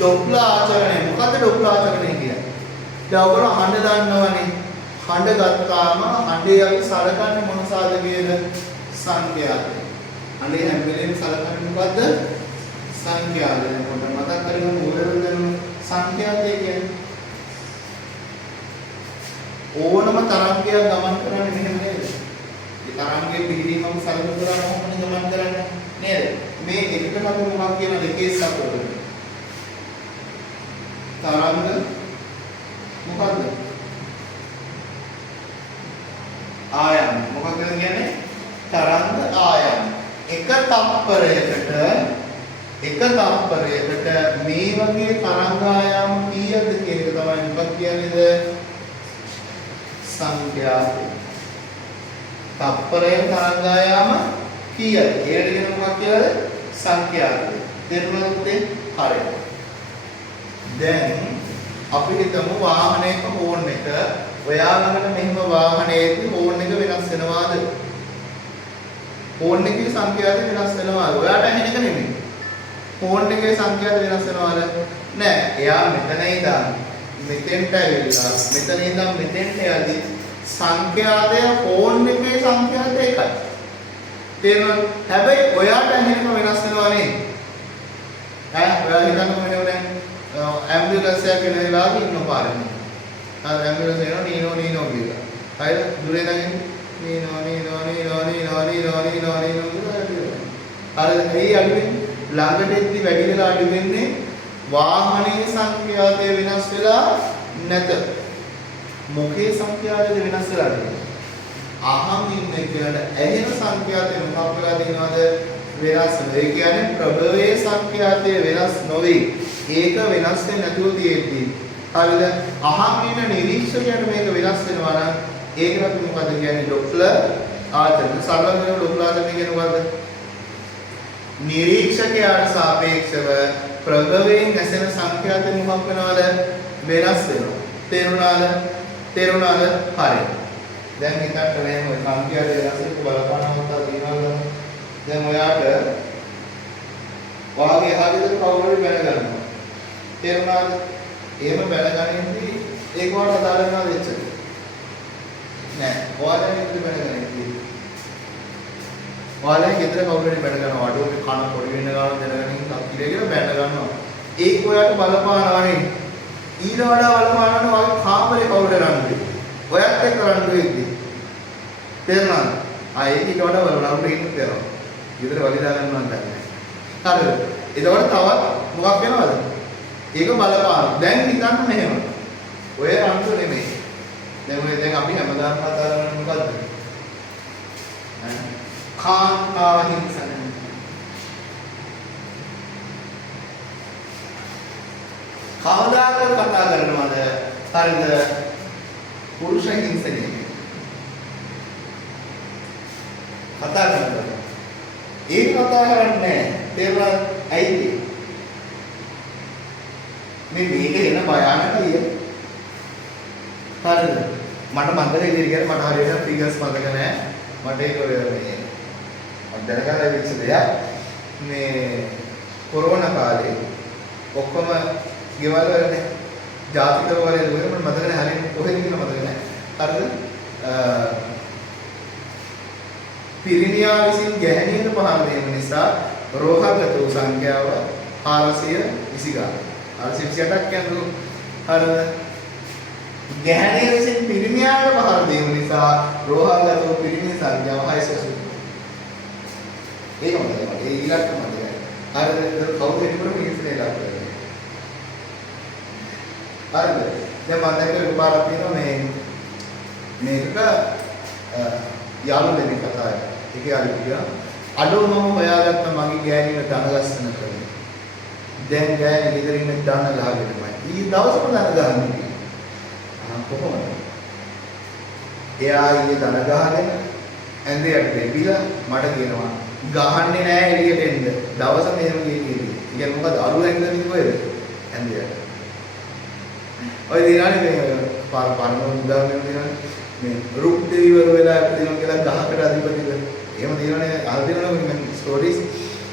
ඩොප්ලර් ආචරණය. මොකද්ද ඩොප්ලර් ආචරණය කියන්නේ? දැන් ඔයගොල්ලෝ හඬ දන්නවනේ. හඬ ගත්තාම හඬේ අපි සලකන්නේ මොන සාධකයේද? සංඛ්‍යාතය. හඬේ හැම වෙලේම සලකන්නේ මොකද්ද? සංඛ්‍යාතය. කොට මතක් කරගන්න ඕනෙද සංඛ්‍යාතය කියන්නේ? ඕනම තරංගයක් ගමන් කරන්නේ මෙහෙම නේද? ඒ තරංගයේ පිළිවීමම සලකන කරා කොහොමද ගමන් කරන්නේ නේද? මේ එකට අපි මොකක් කියන දෙකේ සපෝරන තරංග මොකද්ද? ආයම. මොකක්ද කියන්නේ? තරංග ආයම. එක තප්පරයකට මේ වගේ තරංග ආයාම කීයද කියන එක තමයි මොකක් කියන්නේද? සංඛ්‍යාතය. තප්පරයේ තරංග ආයාම කීයද? ඒකට කියන මොකක් කියලාද? සංඛ්‍යාතය. තේරුණාද? හරියට. දැන් අපි හිතමු වාහනයක හෝන් එක ඔයා ළඟට මෙහෙම වාහනයේදී හෝන් එක වෙනස් වෙනවාද? හෝන් එකේ සංඛ්‍යාතය වෙනස් වෙනවාද? ඔයාට ඇහෙන එක නෙමෙයි. හෝන් එකේ සංඛ්‍යාතය වෙනස් වෙනවාද? නෑ. එයා මෙතන ඉඳන් මෙතෙන්ට ඇවිල්ලා මෙතන ඉඳන් මෙතෙන්ට යද්දී සංඛ්‍යාතය හෝන් එකේ සංඛ්‍යාතය එකයි. තේරුණාද? හැබැයි ඔයාට ඇහෙන එක වෙනස් වෙනවා නේද? ඔයා හිතන්නකො මෙන්න දැන් ඇම්බියුලන්ස් එකක් එන වෙලාවක ඉන්න පාරේ. ඇම්බියුලන්ස් එනවා නීනෝ කියලා. හරිද? දුරේ නැගෙන නීනෝ හරිද? ඒ අඩු වෙන්නේ ළඟට එද්දි වැඩි වෙලා අඩු වෙන්නේ වාහනේ සංඛ්‍යාතය වෙනස් වෙලා නැත. මොකේ සංඛ්‍යාතයද වෙනස් වෙලා තියෙන්නේ? අහම් ඉන්නේ කියලා ඇහෙන සංඛ්‍යාතය මොකක් වෙලා තියෙනවද? වෙනස් වෙනවා. ඒ කියන්නේ ප්‍රභවයේ සංඛ්‍යාතය වෙනස් නොවේ. ඒක වෙනස් වෙන්නේ නැතුව තියෙද්දි හරිද? අහම් ඉන්න නිරීක්ෂකයට මේක වෙනස් වෙනවා නම් ඒකට අපි මොකද කියන්නේ? ඩොප්ලර් ආචරණ. සරල වෙන ඩොප්ලර් ආචරණය කියන්නේ මොකද්ද? නිරීක්ෂකයාට සාපේක්ෂව ප්‍රභවයෙන් ඇසෙන සංඛ්‍යාතය මොකක් වෙනවද? වෙනස් වෙනවා. තේරුණාද? හරි. දැන් හිතන්න මෙහෙම සංඛ්‍යාතය වෙනස් වෙන්න බලපානවත් තියෙනවා. දැන් ඔයාට වාගේ හරියට කවුරු හරි බැන ගන්නවා. තේරුණාද? එහෙම බැලගනින්දී ඒක වට අදාළ වෙනවද එච්චර? නෑ. ඔයාලා විතර බැලගනින්දී. ඔයාලා ගෙදර කවුරු හරි බැන ගන්නවා. අඩුවේ කන පොඩි වෙන ගාන දැනගනින් අක්කිරේ කියලා බැන ගන්නවා. ඒක ඔයාට බලපානවා නේ. ඊට වඩා බලපානවනේ ඔයාගේ කාමරේ කවුරු රණ්ඩුවේ. ඔයත් එක්ක රණ්ඩුවේදී. තේරුණාද? ඒක ඊට වඩා බලනවා ඉන්න තේරෙනවා. ගෙදර වගේ දාගන්නවා නැහැ. හරිද? එතකොට තවත් මොකක් වෙනවද? ඒක බලපාන. දැන් හිතන්න මෙහෙම. ඔය රණ්ඩු නෙමෙයි. දැන් අපි හැමදාම කතා කරන්නේ මොකද්ද? කාන්තා හිංසන. කවදාකවත් කතා කරනවද? හරිද? පුරුෂ හිංසනය. කතා කරනවා. ඒක කතා කරන්නේ නැහැ. තේරුණාද? ඇයි මේක එන භයානකයි. හරිද? මට මතක ඉතිරියට මට හරියට ෆිගර්ස් මතක නැහැ. මට ඒක මේ මම දැනගන්න වෙච්ච දෙයක්. මේ කොරෝනා කාලේ ඔක්කොම ගෙවල් වලනේ ජාතික වලේ දුවේ මට මතක නැහැ හරියට කොහෙද කියලා මතක නැහැ. හරිද? පිරිනියා විසින් ගැහණියට පහර දීම නිසා රෝහල්ගත වූ සංඛ්‍යාව 420 ගානක්. 428ක් යනු හරිද? ගැහණිය විසින් පිරිනියාට පහර දීම නිසා රෝහල්ගත වූ පිරිමි සංඛ්‍යාව 680. ඒක මොකද? ඒ ඊළඟට මොකද? හරිද? කවුරු හිතුවම ඉස්සරේ ලාභය. හරිද? දැන් මම දැක්ක උපාරක් තියෙනවා මේක යාළු දෙන්නේ කතාවයි. ඒකේ අර කිව්වා අඩෝ මම හොයාගත්ත මගේ ගෑණිව ධන ලස්සන කරේ. දැන් ගෑණි ගෙදර ඉන්න ධන ගහගෙනමයි. ඊ දවසම ධන ගහන්නේ. කොහොමද? එයා ඊයේ ධන ගහගෙන ඇඳයට දෙවිලා මට කියනවා ගහන්නේ නැහැ එළියට එන්න. දවසම එහෙම ගියේ. ඉතින් මොකද අලු ඇඳගෙන ඉන්නේ කොහෙද? ඇඳයට. ඔය දිනානේ මේ පරණ උදාහරණ දෙනවා. මේ රුක් දෙවිවරු වෙලා ඉපදිනවා කියලා ගහකට අධිපතිද එහෙම දිනවනේ අහලා දිනවනේ මේ ස්ටෝරිස්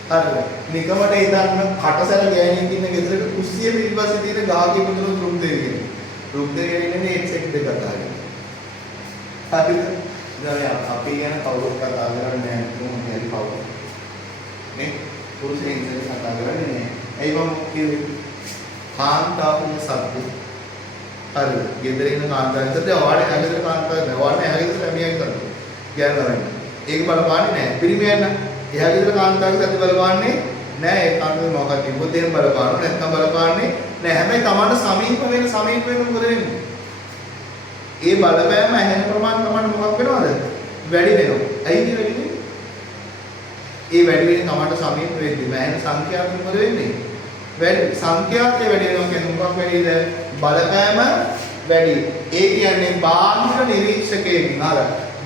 හරිද? නිකමට හිතන්න කටසැර ගෑණියෙක් ඉන්න ගෙදරක කුස්සිය පිටිපස්සේ තියෙන ගාකේ පුදුන රුක් දෙක කෙනෙක්. රුක් දෙක ඉන්නේ එක්සෙක් දෙක කතා කරනවා. හරිද? දැන් අපි යන කවුරුත් කතා කරන්නේ නැහැ කොහොමද හරි කවුරු. නේ? පුරුෂයන් ඉතින් කතා කරන්නේ නැහැ. ඒ වගේම කිව්වේ කාන්තාවුන් සද්ද. හරිද? ගෙදර ඉන්න කාන්තාවෙන්ට ඔයාලේ හැගෙදර කාන්තාවක් නෑ. ඔයාලේ හැගෙදර ළමියක් කරනවා. ගෑනවනේ. ඒක බලපාන්නේ නැහැ. පිරිමියන් නම් එයා ගෙදර කාන්තාවක සද්ද බලපාන්නේ නැහැ. ඒ කාන්තාව මොකක්ද කිව්වොත් එහෙම බලපානවා. නැත්නම් බලපාන්නේ නැහැ. හැබැයි Tamanට සමීප වෙන මොකද වෙන්නේ? ඒ බලපෑම ඇහෙන ප්‍රමාණය Tamanට මොකක් වෙනවද? වැඩි වෙනවා. ඇයි වැඩි වෙන්නේ? ඒ වැඩි වෙන්නේ Tamanට සමීප වෙද්දී ඇහෙන සංඛ්‍යාව මොකද වෙන්නේ? වැඩි සංඛ්‍යාවය වැඩි වෙනවා කියන්නේ මොකක් වැඩිද? බලපෑම වැඩි. ඒ කියන්නේ බාහිර නිරීක්ෂකයෙක් අර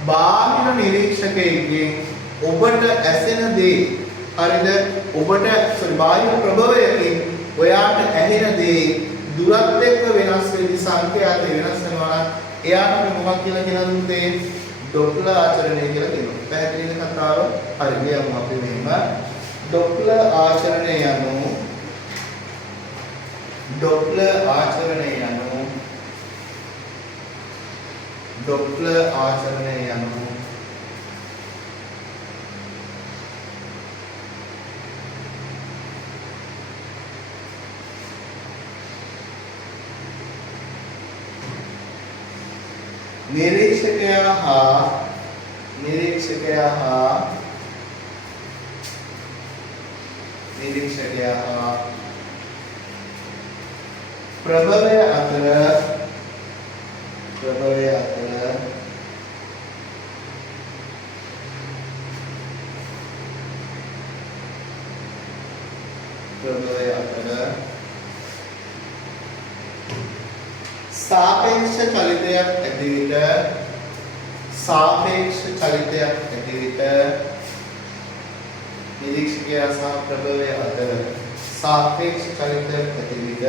බාහිර නිරීක්ෂකයෙක්ගෙන් ඔබට ඇසෙන දේ හරිද? ඔබට බාහිර ප්‍රභවයකින් ඔයාට ඇහෙන දේ දුරත් එක්ක වෙනස් වෙවි සංඛ්‍යාත වෙනස් වෙනවා නම් එයාට අපි මොකක් කියලා කියනද? ඩොප්ලර් ආචරණය කියලා කියනවා. පැහැදිලිද කතාව? හරි ලියමු අපි මෙහෙම. ඩොප්ලර් ආචරණය යනු ඩොප්ලර් ආචරණය යනු නිරීක්ෂකයා හා ප්‍රභවය අතර සාපේක්ෂ චලිතයක් ඇති විට නිරීක්ෂකයා සහ ප්‍රභවය අතර සාපේක්ෂ චලිතයක් ඇති විට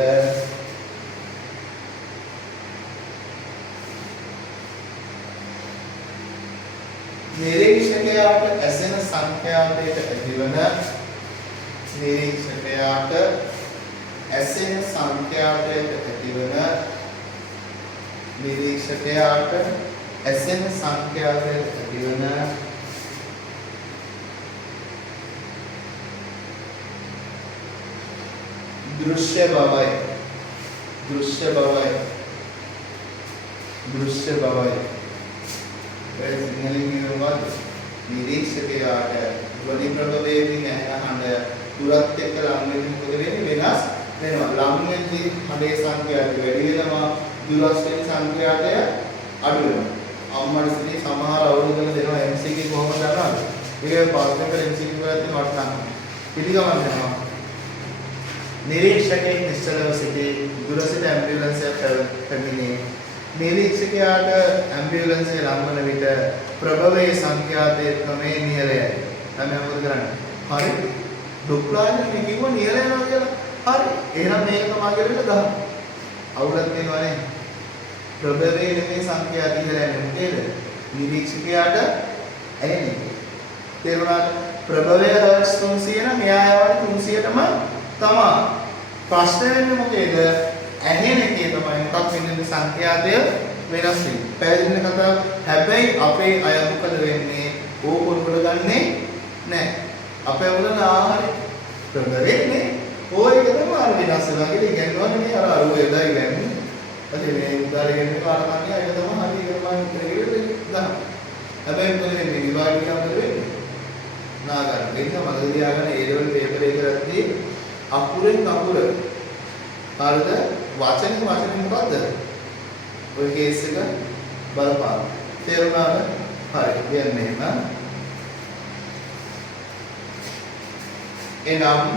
නිරීක්ෂකයාට ඇසෙන සංඛ්‍යාතයට ඇතිවන දෘශ්‍ය බවයි ඒ සිංහලෙන් කියනවා නිරීක්ෂකයාට ධ්වනි ප්‍රභවයෙන් ඇහෙන හඬ දුරත් එක්ක ලං වෙන්නේ මොකද වෙන්නේ? වෙනස් වෙනවා. ලං වෙද්දී හඬේ සංඛ්‍යාතය වැඩි වෙනවා, දුරස් වෙන සංඛ්‍යාතය අඩු වෙනවා. අම්මඩිස්ලි සමහර අවුරුදු දෙනවා MCQ කොහොමද දන්නවද? ඒක පාස් කරලා MCQ වලත් වටනවා. පිළිගමන් වෙනවා. නිරීක්ෂකයෙක් නිශ්චලව සිටි දුරසිත ඇම්බියුලන්ස් එක පැමිණේ. නිරීක්ෂකයාට ඇම්බියුලන්ස් එක ලංවන විට ප්‍රභවයේ සංඛ්‍යාතයේ ක්‍රමයෙන් නියලයයි. තමයි මොකද කරන්නේ? හරි. ඩොප්ලර්නේ කිව්ව නියල යනවා කියලා. හරි. එහෙනම් මේක මගේ විදිහට ගහන්න. අවුලක් තියෙනවනේ. ප්‍රභවයේ නෙමෙයි සංඛ්‍යාත ඉඳලා යන්නේ මොකේද? නිරීක්ෂකයාට ඇහෙන්නේ. තේරුණාද? ප්‍රභවය හර්ට්ස් 300 නම් එයා යවන්නේ 300ටම තමයි. ප්‍රශ්නේ වෙන්නේ මොකේද? ඇහෙන එකේ තමයි මොකක් වෙන්නේ? සංඛ්‍යාතය වෙනස් වෙන්නේ. පැහැදිලි කතාව. හැබැයි අපේ අය මොකද වෙන්නේ? ඕක උඩ ගන්නෙ නැහැ. අපේ වල ආහාරය ප්‍රභවයනේ. ඕක තමයි අර වෙනස් වෙනවා කියලා ඉගෙනනවනේ මේ අර අරුව එදා ඉගෙනන්නේ. අද මේ උදාහරණයක් පාරකන්නේ ඒක තමයි හරි ඉගෙනගන්න දාන්න. හැබැයි මොකද වෙන්නේ? විභාගික අපිට වෙන්නේ. නාගන්න. ඒක මතක තියාගන්න ඒ ලෙවල් පේපර් එක කරද්දී අකුරෙන් අකුර හරිද? වචනේ මොකද්ද? ඔය කේස් එක බලපාන. තේරුණාද? හරි. කියන්නේ එහෙම. එනම්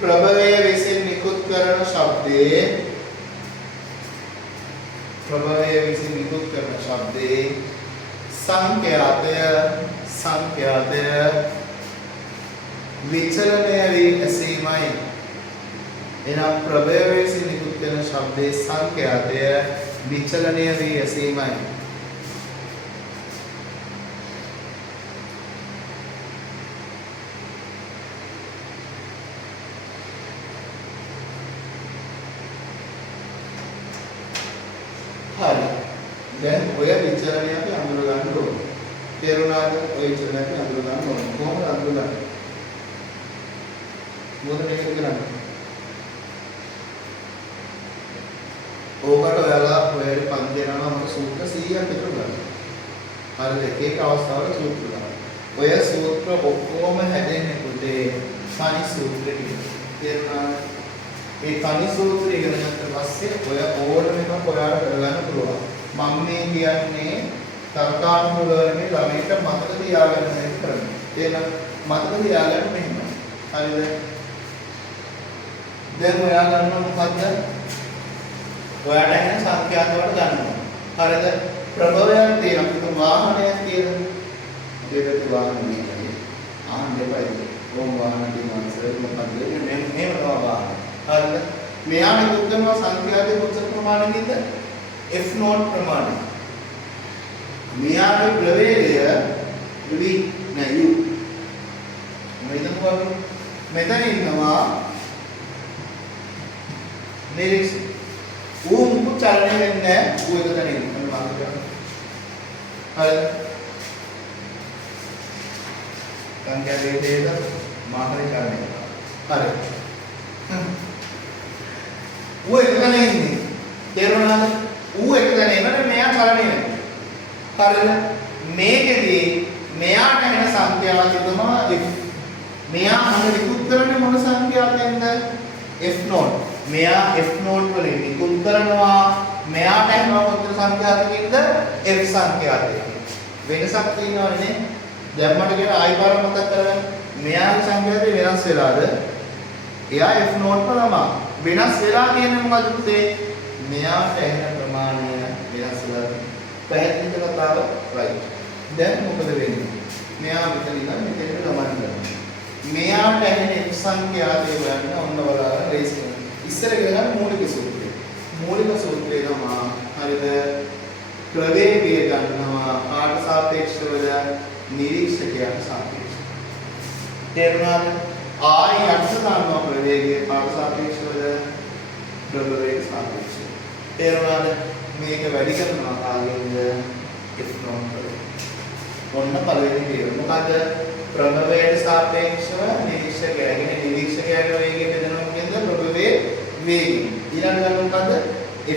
ප්‍රභවය විසින් නිකුත් කරන ශබ්දයේ සංඛ්‍යාතය විචලනය වී ඇසීමයි. එනම් ප්‍රභවය විසින් නිකුත් කරන ශබ්දයේ සංඛ්‍යාතය විචලනය වී ඇසීමයි. හරි. දැන් ඔය විචරණය අපි අඳුර ගන්න ඕනේ. තේරුණාද? ඔය විචරණය අපි අඳුර ගන්න ඕනේ. කොහොමද අඳුරගන්නේ? මොකද මේක කරන්නේ? ඕකට ඔයාලා ඔයාලේ පන්ති යනවා මම සූත්‍ර 100ක් විතර ගන්නවා. හරිද? එක එක අවස්ථාවල සූත්‍ර ගන්නවා. ඔය සූත්‍ර ඔක්කොම හැදෙන්නේ පුතේ තනි සූත්‍රෙ කියලා. තේරුණාද? ඒ තනි සූත්‍රය ඉගෙන ගන්න පස්සේ ඔය ඕනම එකක් ඔයාලා කරගන්න පුළුවන්. මම මේ කියන්නේ තර්කානුකූලව මේ ළමයට මතක තියාගන්න මේක කරන්නේ. එහෙනම් මතක තියාගන්න මෙහෙම. හරිද? දැන් ඔයා ගන්න මොකද්ද? ඔයාට එන සංඛ්‍යාත වලට ගන්නවා. හරිද? ප්‍රභවයක් තියෙනවා. වාහනයක් තියෙනවා. දෙකට වාහනයක් නෙවෙයි. ආන් දෙපයි. ඕම් වාහන දිනවන්සර් මොකද්ද? මේ තමයි වාහන. හරිද? මෙයාට උත්තරම සංඛ්‍යාතයේ කොච්චර ප්‍රමාණයකින්ද? F0 ප්‍රමාණය. මෙයාගේ ප්‍රවේගය v නෑ u. මෙතන ඉන්නවා නිරීක්ෂ. මුකුත් චලනය වෙන්නේ නැහැ. ඌ එක තැන ඉන්නවා. මම කරන්නේ. හරිද? සංඛ්‍යාතයේ තේද මාහරේ චලනය කරනවා. හරි. ඌ එක තැන ඉන්නේ. තේරුණාද? ඌ එක තැන එනකොට මෙයා චලනය වෙනවා. හරිද? මේකෙදී මෙයාට එන සංඛ්‍යාව තමයි f. මෙයා අන්න විකුත් කරන්නේ මොන සංඛ්‍යාවෙන්ද? f0. මෙයා f0 වලින් විකුත් කරනවා. මෙයාට එනවා කොතන සංඛ්‍යාවකින්ද? f සංඛ්‍යාවකින්. වෙනසක් තියෙනවනේ. දැන් මට කියන ආයි පාර මතක් කරගන්න. මෙයාගේ සංඛ්‍යාවය වෙනස් වෙලාද? එයා f0 ළමා. වෙනස් වෙලා කියන්නේ මොකද පුතේ? මෙයාට එන ප්‍රමාණය වෙනස් වෙලා. පැහැදිලිද කතාව? right. දැන් මොකද වෙන්නේ? මෙයා මෙතන ඉඳන් මෙතෙන්ට ගමන් කරනවා. මෙයාට ඇහෙන f සංඛ්‍යාතය හොයන්න ඔන්න බලන්න රේස් කරනවා. ඉස්සර ගියනම් මූලික සූත්‍රය. මූලික සූත්‍රය තමයි හරිද? ප්‍රවේගය ගන්නවා කාට සාපේක්ෂවද? නිරීක්ෂකයාට සාපේක්ෂව. තේරුණාද? ආයි අර්ථ ගන්නවා ප්‍රවේගය කාට සාපේක්ෂවද? ප්‍රවේගයට සාපේක්ෂව. තේරුණාද? මේක වැඩි කරනවා කාගෙන්ද? f0 වලින්. ඔන්න පළවෙනි තේරුම. මොකද ප්‍රභවයට සාපේක්ෂව නිරීක්ෂකයාගේ නිරීක්ෂකයාගේ වේගය බෙදනවා කියන්නේ ප්‍රභවයේ වේගය. ඊළඟ ගන්න මොකද?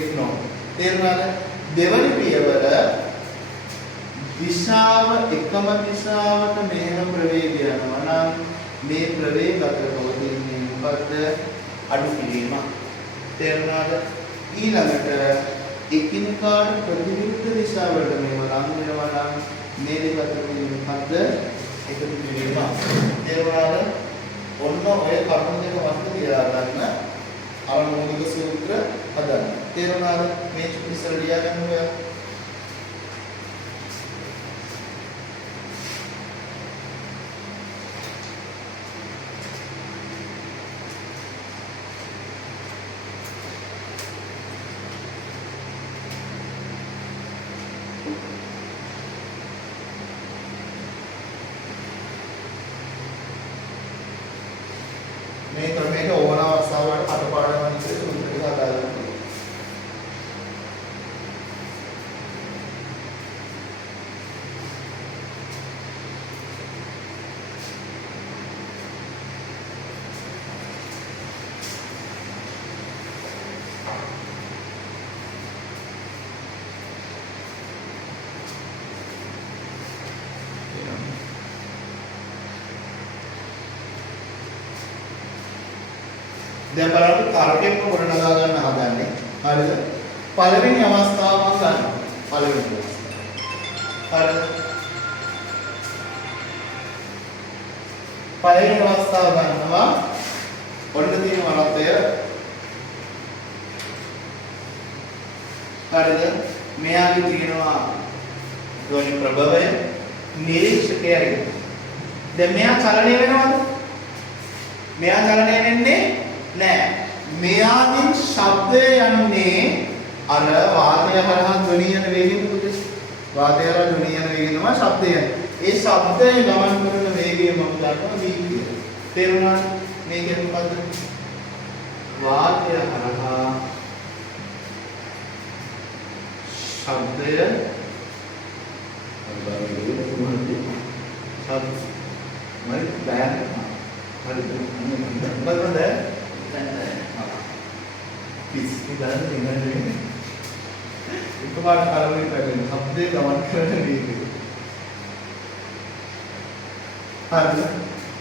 f0. තේරුණාද? දෙවන පියවර දිශාව එකම දිශාවට මෙහෙම ප්‍රවේගය යනවා නම් මේ ප්‍රවේග අතර පවතින්නේ මොකද්ද? අඩු කිරීම. තේරුණාද? ඊළඟට එකිනෙකාට ප්‍රතිවිරුද්ධ දිශාවලට මේව ලං වෙනවා නම් මේ දෙක අතර තියෙන මොකද්ද? එකතු කිරීම. තේරුණාද? ඔන්න ඔය කරුණු දෙක මතක තියාගන්න. අර මූලික සූත්‍ර හදන්න. තේරුණාද? මේ ඉස්සර ලියා ගන්න ඔය. මේ ක්‍රමයට ඕන අවස්ථාවකට අටපාඩම් විදිහට සූත්‍ර ටික හදාගන්න පුළුවන්. දැන් බලන්න තර්කයෙන් ගොඩනගා ගන්න හදන්නේ. හරිද? පළවෙනි අවස්ථාව මම ගන්නවා. පළවෙනි අවස්ථාව. හරිද? පළවෙනි අවස්ථාව ගන්නවා. ඔන්න තියෙන වරද්දය. හරිද? මෙයාගේ තියෙනවා ධ්වනි ප්‍රභවය නිරීක්ෂකයයි. දැන් මෙයා චලනය වෙනවද? මෙයා චලනය වෙන්නේ නෑ. මෙයාගෙන් ශබ්දය යන්නේ අර වාතය හරහා ධ්වනිය යන වේගයෙන් පුතේ. වාතය හරහා ධ්වනිය යන වේගයෙන් තමයි ශබ්දය යන්නේ. ඒ ශබ්දය ගමන් කරන වේගය මම දන්නවා v කියලා. තේරුණාද? මේ කියන්නේ මොකද්ද? වාතය හරහා ශබ්දය මරි බෑන හරිද බලන්න පිස්සි ගන්න ඉන්නේ එකපාරට කලබලෙන් පැටලෙන ශබ්දේ ගමන් කරන වේගය හරිද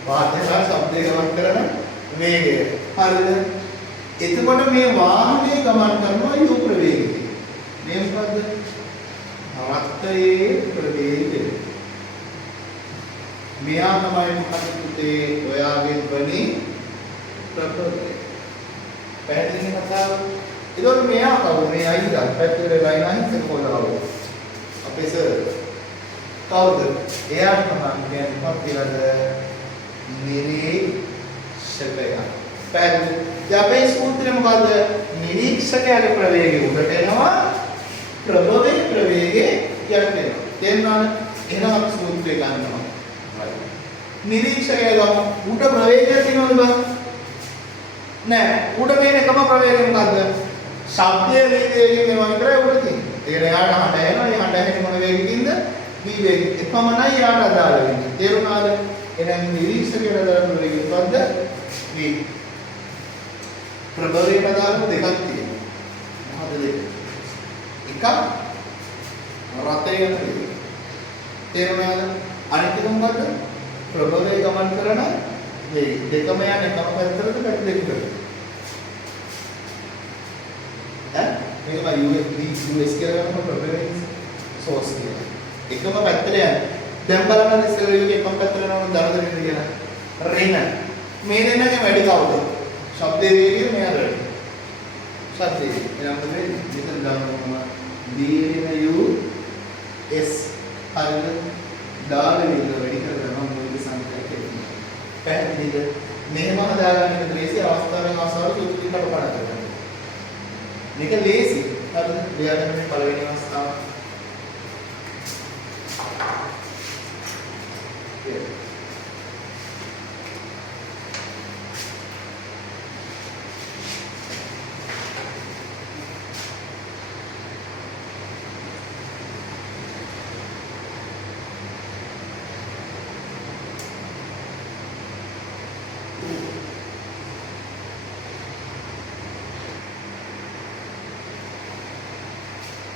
වාහනේ ශබ්දේ ගමන් කරන වේගය හරිද එතකොට මේ වාහනේ ගමන් කරනවා යෝ ප්‍රවේගය මේ මොකද්ද රත්තයේ ප්‍රවේගය මෙයා තමයි මොකද පුතේ ඔයාගේ ධ්වනි ප්‍රපෝදය පැහැදිලි කතාව ඒතකොට මෙයා කවුද මේ අයියා පැත්තේ වෙලා ඉන්න හිතේ කොහොමද අපේ සර් කවුද එයා තමයි කියන්නේ මොකක්ද නිරීක්ෂකයා පැහැදිලි දැන් අපේ සූත්‍රය මොකද්ද නිරීක්ෂකයාගේ ප්‍රවේගය උඩට එනවා ප්‍රභවයේ ප්‍රවේගය යට එනවා තේරුණාද එහෙනම් අපි සූත්‍රය ගන්නවා නිරීක්ෂකයා ගමු උඩ ප්‍රවේගය තියෙනවද බං නෑ උඩ මේන එකම ප්‍රවේගය මොකද්ද ශබ්දයේ වේගයෙන් එනවා විතරයි උඩ තියෙන්නේ ඒක එයාට හඬ එනවා ඒ හඬ ඇහෙන මොන වේගකින්ද v වේගය එපමණයි යාට අදාළ වෙන්නේ තේරුණාද එහෙනම් නිරීක්ෂකයාට අදාළ ප්‍රවේගය මොකද්ද v ප්‍රභවයට අදාළ දෙකක් තියෙනවා මොකද දෙක එකක් රතේ යන වේගය තේරුණාද අනිත් එක මොකද්ද ප්‍රභවයේ ගමන් කරන මේ දෙකම යන එකම පැත්තකට පැත්ත දෙකකට ඈ මේක US කියලා ගන්න ප්‍රභවයේ සෝස් කියලා එකම පැත්තට යන දැන් බලන්න ඉස්සර යෝගේ එකම පැත්තට යනවා දරදරින් කියලා රේන මේ දෙන්නගේ වැඩි කවුද ශබ්දයේ වේගය මෙයාට ශබ්දයේ එනම් මේ මෙතන දානවා දීර්ඝ U S හරිද දාල වේගය වැඩි කරගන්නවා මොකද සංකේතයක් එන්නේ පැහැදිලිද මෙහෙම හදාගන්න එක ලේසි අවස්ථාවෙන් අවස්ථාවට සූත්‍රය කඩපාඩම් කරගන්න මේක ලේසි හරිද ලියාගන්න මේ පළවෙනි අවස්ථාව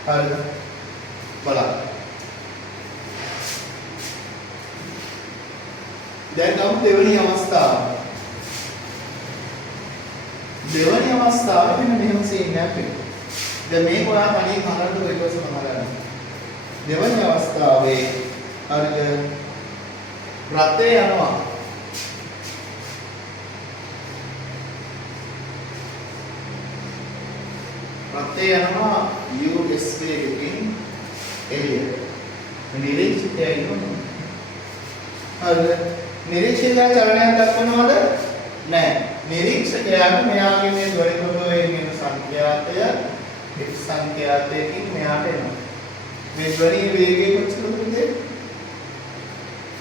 හරිද බලන්න දැන් ගමු දෙවෙනි අවස්ථාව මෙන්න මෙහෙම සීන් එකක් වෙනවා දැන් මේක ඔයා තනියෙන් අහන්නද ඊට පස්සේ මම අහගන්නවා දෙවෙනි අවස්ථාවේ හරිද රතේ යනවා රතේ යනවා US වේගකින් එළියට නිරීක්ෂකයා ඉන්නවා හරිද නිරීක්ෂකයා චලනයක් දක්වනවද නැහැ නිරීක්ෂකයාට මෙයාගේ මේ ධ්වනි ප්‍රභවයෙන් එන සංඛ්‍යාතය එක් සංඛ්‍යාතයකින් මෙයාට එනවා මේ ධ්වනි වේගය කොච්චරද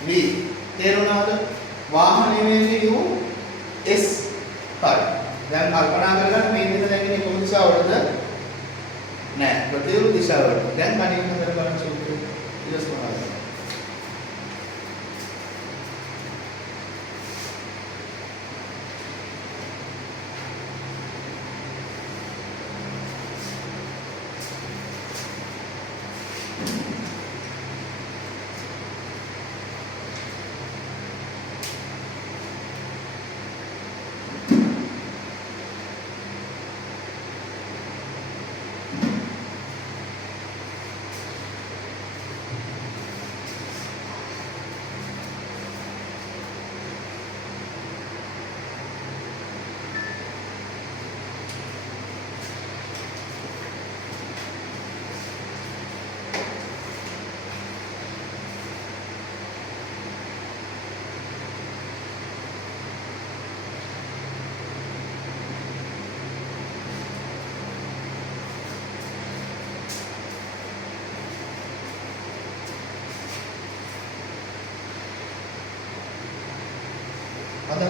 v තේරුණාද වාහනේ වේගය u s හරි දැන් කල්පනා කරගන්න මේ දෙක දැන් කොහොමද දිශාවටද නෑ ප්‍රතිවිරුද්ධ දිශාවට දැන් කණින් හතර බලන්න සූත්‍රය ඊළස් මොනවාද ada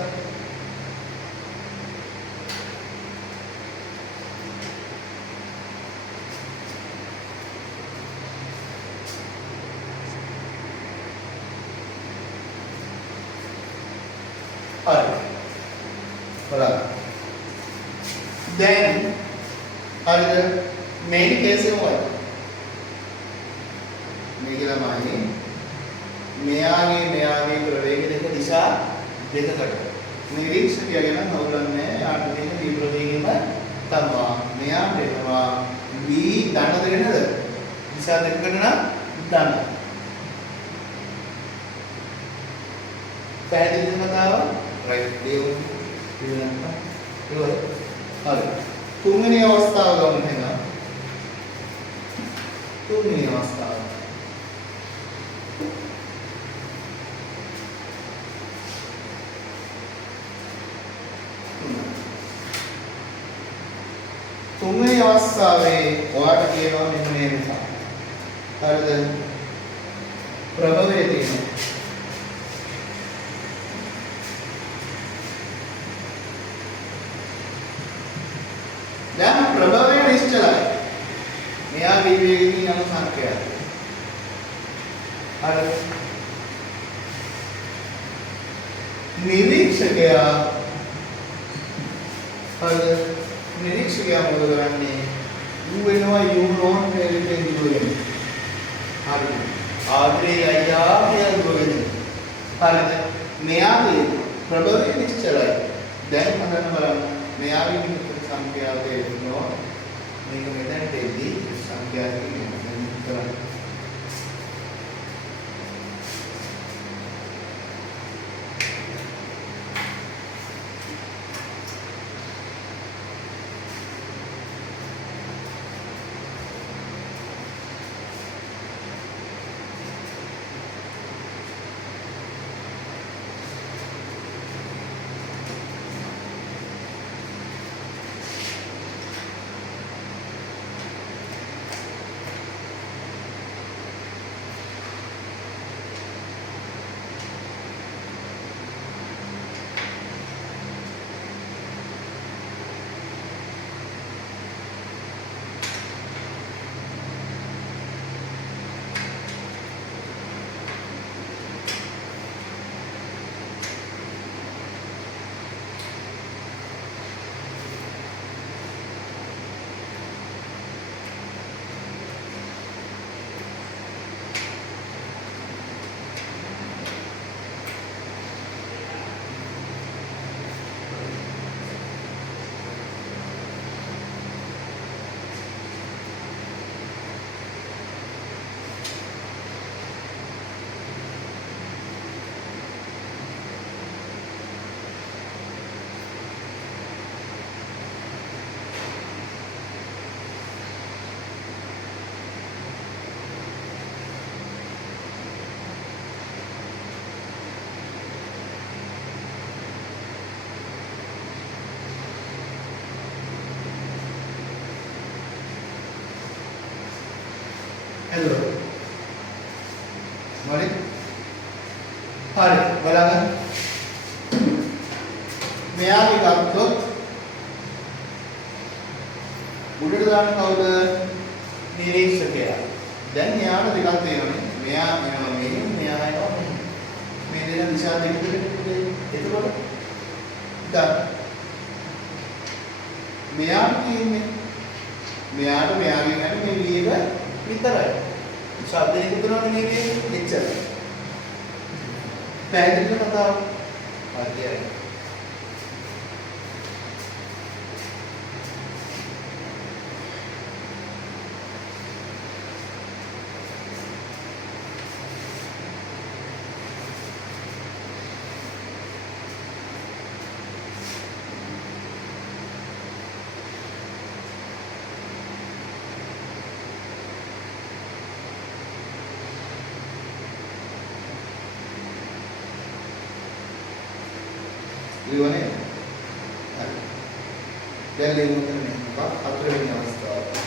හරි. බලන්න. දැන් හරිද? මේනි කේස් එක මොකක්ද? මේක ළමයි මෙයාගේ ප්‍රවේග දෙක දිශා දෙකකට. නිරීක්ෂකයා ගැන හවුලන්නේ යාට තියෙන තීව්‍ර වේගෙම තමයි. මෙයා දෙනවා v ධන දෙන්නද? දිශා දෙකකට නම් ධන. පැහැදිලිද කතාව? රයිට් දේවුන් පිළිගන්නවා. හරි. තුන්වෙනි අවස්ථාව ගමු එහෙනම්. තුන්වෙනි අවස්ථාව. තුන්වෙනි අවස්ථාවේ ඔයාලට කියනවා මෙන්න මේ නිසා. හරිද? ප්‍රභවයේ තියෙනවා. දැන් ප්‍රභවය නිශ්චලයි. මෙයා විවේකී යන සංඛ්‍යාව. හරි. නිරීක්ෂකයා හරිද? නිරීක්ෂකයා මොකද කරන්නේ? u වෙනවා u නොන් වේගෙන් දුවගෙන. හරි. ආද්‍රේ අයියා කියන දුවගෙන. හරිද? මෙයාගේ ප්‍රභවය නිශ්චලයි. දැන් හදන්න බලන්න. මෙයාගේ සංඛ්‍යාව දෙන්නවා. මේක මෙතනට එද්දී සංඛ්‍යාවකින් මෙතන කරන්නේ. hello mari hari බලන්න මෙයාගේ ගත්තොත් උඩට දාන්න කවුද නිරීක්ෂකයා දැන් යාට දෙකක් තියෙනවානේ මෙයා එනවා මෙයා එනවා මේ දෙන දිශා දෙකකට එතකොට දැන් මෙයා කියන්නේ මෙයාට මෙයාගේ නැති මේ වියක විතරයි ශබ්ද එකතු කරනවනේ මේකේ එච්චර පැහැදිලිද කතාව හරියයි ලියවනේ හරි දැන් ලියමු කරන්නේ මොකක් හතරවෙනි අවස්ථාව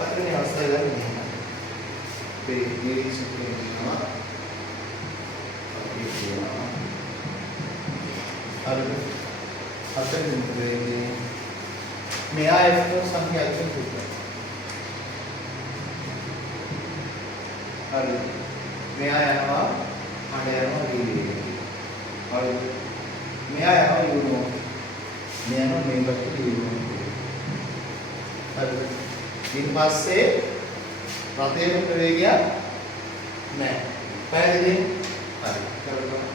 හතරවෙනි අවස්ථාවේ ගන්න මෙහෙම. අපේ නිරීක්ෂකයෝ කියනවා අපි කියනවා හරිද? හතරවෙනි මුද්‍රයේදී මෙයා එක්ක සංඛ්‍යා එකෙන් සුද්ධ. හරිද? මෙයා යනවා අඬ යනවා වීර්යය. හරිද? මෙයා යනවා යුනෝ. මෙයා යනවා මේ පැත්තට යුනෝ. හරිද? ඊට පස්සේ රථයේ ප්‍රවේගයක් නැහැ. පැහැදිලි? හරි. කරගන්න.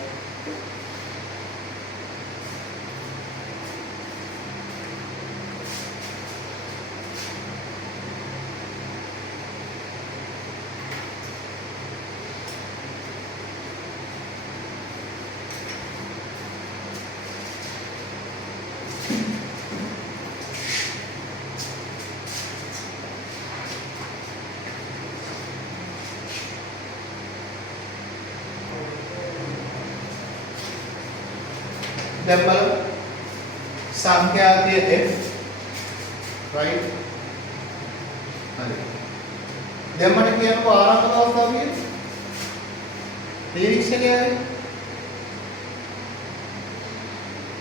දැන් බලමු සංඛ්‍යාතිය f right හරි දැන් මට කියන්නකෝ ආරම්භක අවස්ථාව කියන්නේ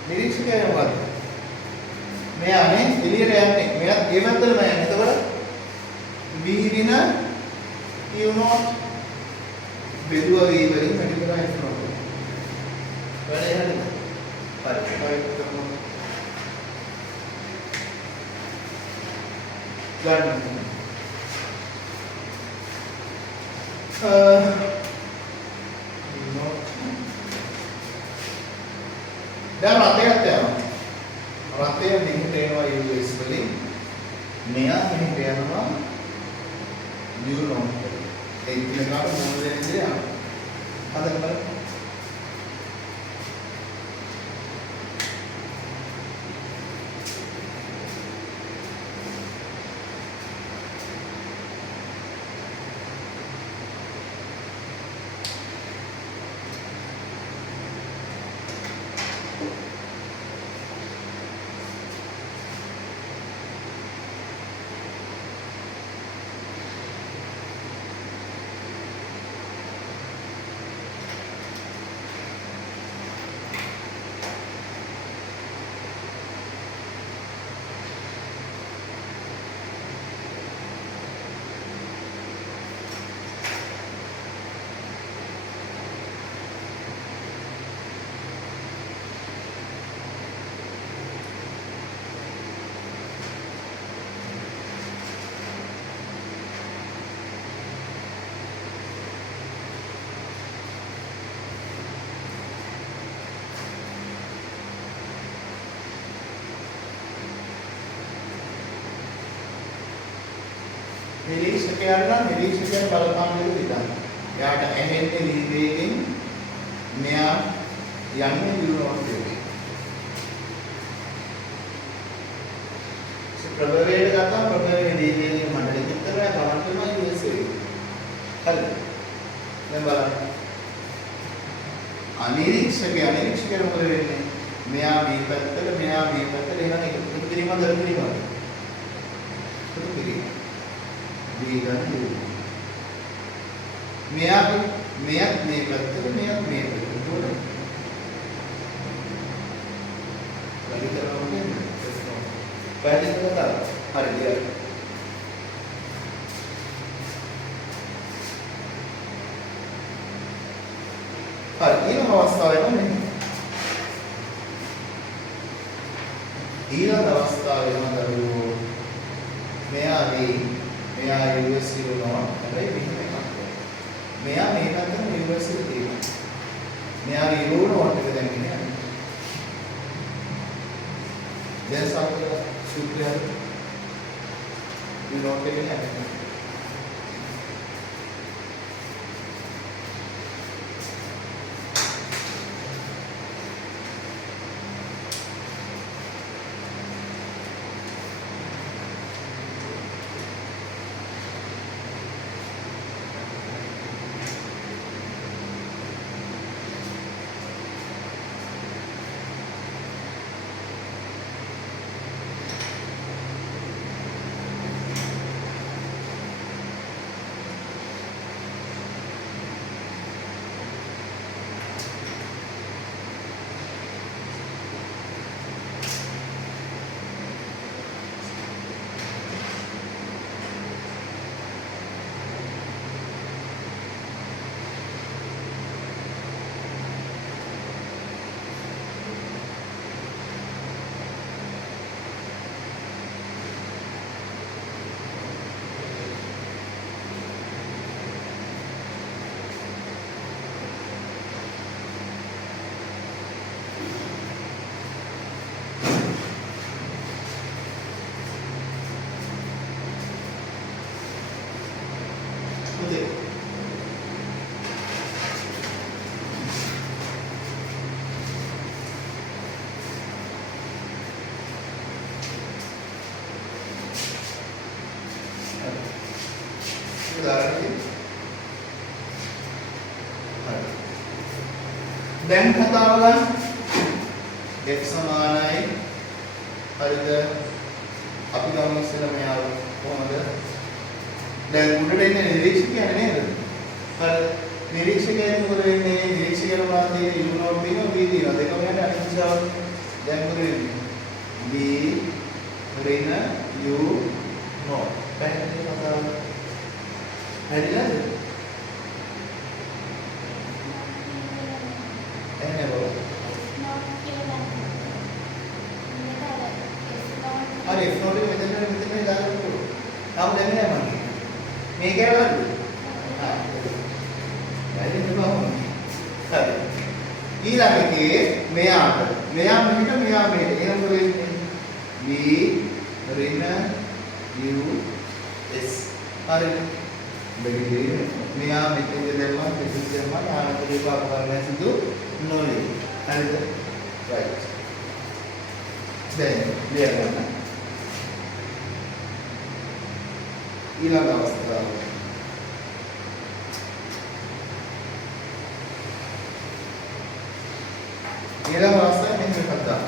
නිරීක්ෂකයා මොකද්ද මෙයානේ එළියට යන්නේ මෙයා ඒ පැත්තටම යන්නේ එතකොට v දින u0 බෙදුව v වලින් වැඩි කරලා ඉන්නවා වැඩේ හරිද ගන්න. දැන් රථයට යනවා. රථය මෙහෙට එනවා US වලින්. මෙයා මෙහෙට යනවා U0 වලින්. ඒ ඉතිනකට මොන දෙන්නේ යනවා. හදන්න බලන්න. නිරීක්ෂකයන් නම් නිරීක්ෂකයන් බලපාන විදිහ විතරයි. එයාට ඇහෙන්නේ වේගයෙන් මෙයා යන්නේ යුනෝට් වේගයෙන්. ප්‍රභවයට ගත්තාම ප්‍රභවයේ වේගයෙන් මණ්ඩලෙ විතරයි ගමන් කරනවා US වේගය. හරිද? දැන් බලන්න. අනිරීක්ෂකයා මොකද වෙන්නේ? මෙයා මේ පැත්තට මෙයා මේ පැත්තට එනවා එක පිළිම දරපිළිම. මෙයාත් මේ පැත්තට මෙයාත් මේ පැත්තට උඩ වැඩි කරනවා කියන්නේ පැහැදිලි කරලා හරි ගියා හරි ඊළඟ අවස්ථාවේ මෙන්න ඊළඟ අවස්ථාවේ මම මෙයා US වුණා හැබැයි මෙහෙම එකක් මෙයා මේ පැත්තට US එක තියෙනවා මෙයා යුනෝට් එක දැන් ඉන්නේ දැන් සාකච්ඡා සූත්‍රය යුනෝට් එකේ හැදෙනවා දාලා තියෙන්නේ. හරි. දැන් කතාව ගන්න. x සමානයි හරිද? අපි ගමු ඉස්සෙල්ලා මෙයාව කොහොමද? දැන් උඩට එන්නේ නිරීක්ෂකයා නේද? හරි. නිරීක්ෂකයා මොකද වෙන්නේ? නිරීක්ෂකයා මොනවද තියෙන්නේ? u නෝට් තියෙනවා v තියෙනවා. දෙකම යන අනිත් දිශාව. දැන් මොකද වෙන්නේ? v ඍණ u නෝට්. පැහැදිලිද කතාව? හරිද? එන්නේ බෝ. හරි f නෝට් එක මෙතන දාගන්න පුළුවන්. තාම දැනෙන්නේ නැහැ මම. මේක ඇරලාද? හා. වැඩි දුරම. හරි. ඊළඟ එකේ මෙයා මෙහිට මෙයා මෙහෙට. එහෙනම් මොකද වෙන්නේ? v ඍණ u s. හරි. බෙදෙන්නේ මෙයා මෙතෙන් දැම්මා මෙතෙන් දැම්මා ආනතේ පාප කරන්න සිදු නොවේ. හරිද? right. දැන් ලියන්න. ඊළඟ අවස්ථාව. ඊළඟ අවස්ථාව මෙන්න එකක් දාන්න.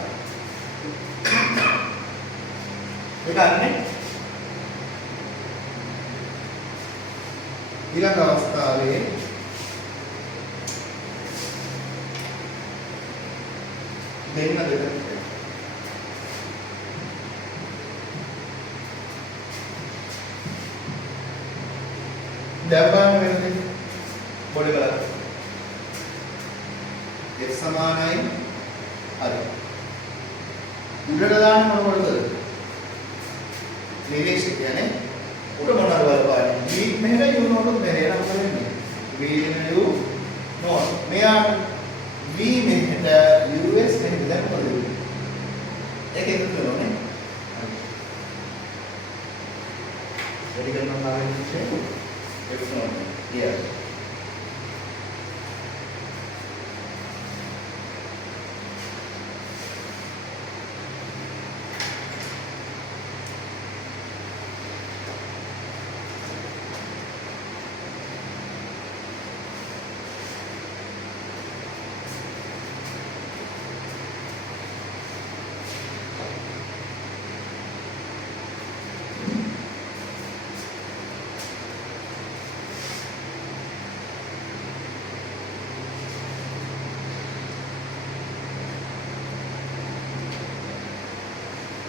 ඒක අන්නේ ඊළඟ අවස්ථාවේ දෙන්න දෙක දැන් බලන්න වෙනද පොඩි බලන්න x සමානයි හරි උඩට දාන්න මොනවද නිරීක්ෂක කියන්නේ උඩ මොනවද බලපාන්නේ v මෙහෙට u නෝට් මෙහෙට නම් කරන්නේ v ඍණ u නෝට් මෙයා v මෙහෙට us මෙහෙට දැන් මොකද වෙන්නේ ඒක එකතු කරනෝනේ වැඩි කරනවා ආවෙන්නේ x node here.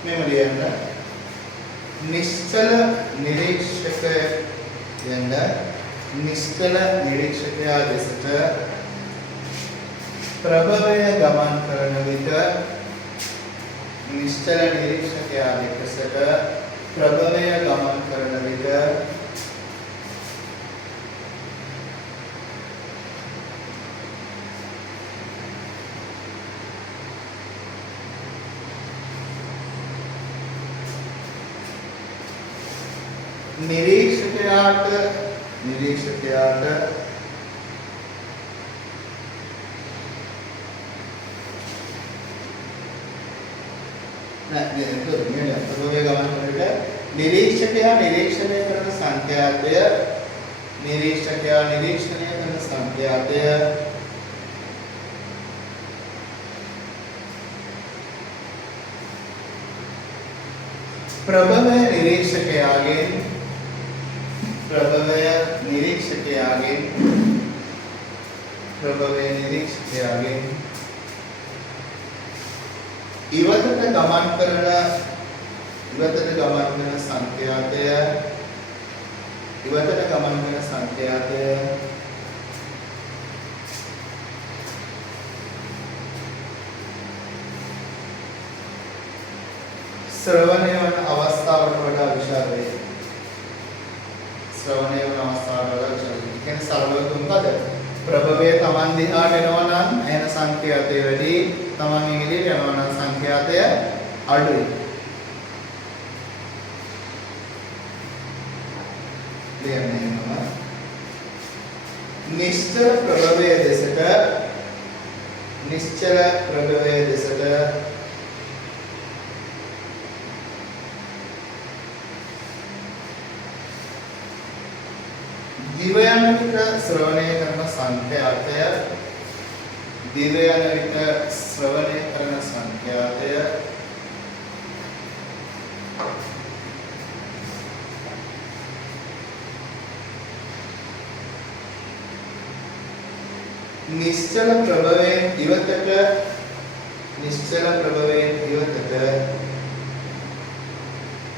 මෙහෙම ලියන්න නිශ්චල නිරීක්ෂකයා දෙසට ප්‍රභවය ගමන් කරන විට නිශ්චල නිරීක්ෂකයා දෙසට ප්‍රභවය ගමන් කරන විට නිරීක්ෂකයාට නිරීක්ෂකයා නිරීක්ෂණය කරන සංඛ්‍යාතය ප්‍රභවය නිරීක්ෂකයාගෙන් ඉවතට ගමන් කරන සංඛ්‍යාතය ශ්‍රවණය වන අවස්ථාවට වඩා විශාල වේ. කියන්නේ සරලව තුන්කද? ප්‍රභවය Taman දිහාට එනවා නම් එන සංඛ්‍යාතය වැඩි, Taman එළියට යනවා නම් සංඛ්‍යාතය අඩුයි. දෙයන්නේම නිශ්චල ප්‍රභවය දෙසට දිවයන විට ශ්‍රවණය කරන සංඛ්‍යාතය දිවයන විට ශ්‍රවණය කරන සංඛ්‍යාතය නිශ්චල ප්‍රභවයෙන් ඉවතට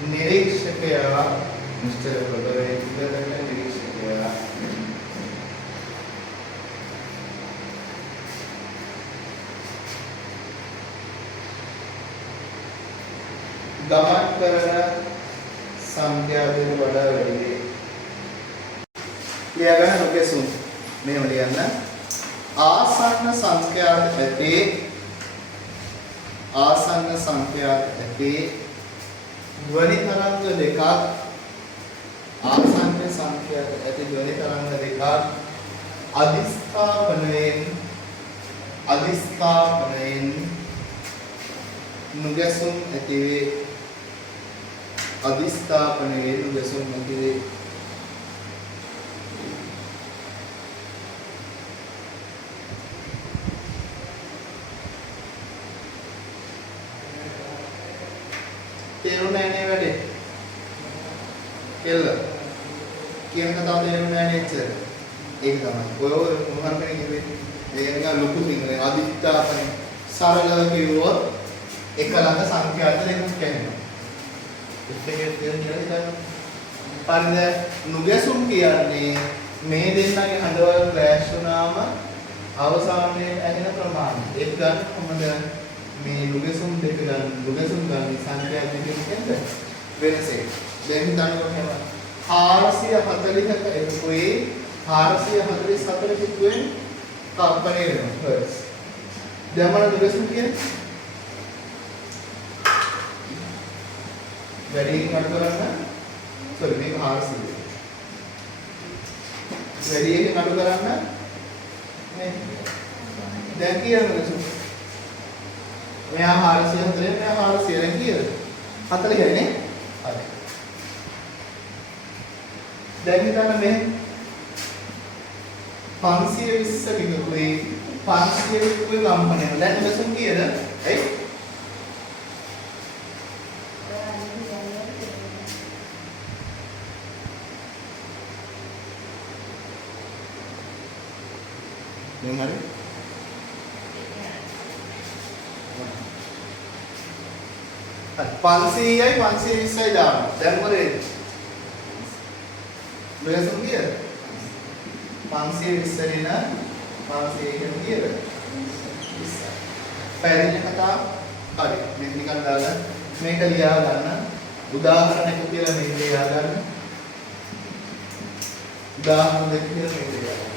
නිරීක්ෂකයා නිශ්චල ප්‍රභවයෙන් ඉවතට නිරීක්ෂකයා ගමන් කරන සංඛ්‍යාතයට වඩා වැඩි වේ. ලියාගන්න නොකෙසුම් මෙහෙම ලියන්න. ආසන්න සංඛ්‍යාත ඇතේ ධ්වනි තරංග දෙකක් ආසන්න සංඛ්‍යාත ඇති ධ්වනි තරංග දෙකක් අදිස්ථාපනයෙන් නුගැසුම් ඇතිවේ. අදිස්ථාපනයේ නුගැසුම් ඇතිවේ. තේරුණා නේ වැඩේ. කෙල්ල කියන කතාව තේරුණා නේ එච්චර. ඒක තමයි. ඔය මොහොන් කෙනෙක් කිව්වේ. ඒක නිකන් ලොකු සිංහලෙන් අදිස්ථාපනය සරලව කිව්වොත් එක ළඟ සංඛ්‍යාත දෙකක් කියනවා. ඒකේ තේරුණා නේද? නුගැසුම් කියන්නේ මේ දෙන්නගේ හඬවල් ක්ලෑෂ් වුණාම අවසානයේ ඇහෙන ප්‍රමාණය. ඒක ගන්න කොහොමද? මේ නුගැසුම් දෙක ගන්න සංඛ්‍යාත දෙකෙන් කියන්නේ වෙනසේ. දැන් හිතන්නකො එහෙම 440ක එකකුයි 444 කිව්වෙන් කම්පණය වෙනවා හර්ට්ස්. දැන් මම නුගැසුම් කියන්නේ වැඩියෙන් අඩු කරන්න සෝරි මේක 400. වැඩියෙන් අඩු කරන්න මේ දැන් කියන්නද මෙයා 440 මෙයා 400 දැන් කීයද 40යි නේ හරි දැන් හිතන්න මේ 520 කිව්වොයි 520 කුයි කම්පණය දැන් මෙසුම් කීයද ඇයි දැන් හරි හරි 500යි 520යි දානවා. දැන් මොකද? මෙසුම් කීයද? 520 න 500 කියන කීයද? 20. පැහැදිලි කතාව? හරි. මේක නිකන් දාලා මේක ලියා ගන්න. උදාහරණයක් කියලා මේක ලියා ගන්න. උදාහරණ දෙක කියලා මේක ලියා ගන්න.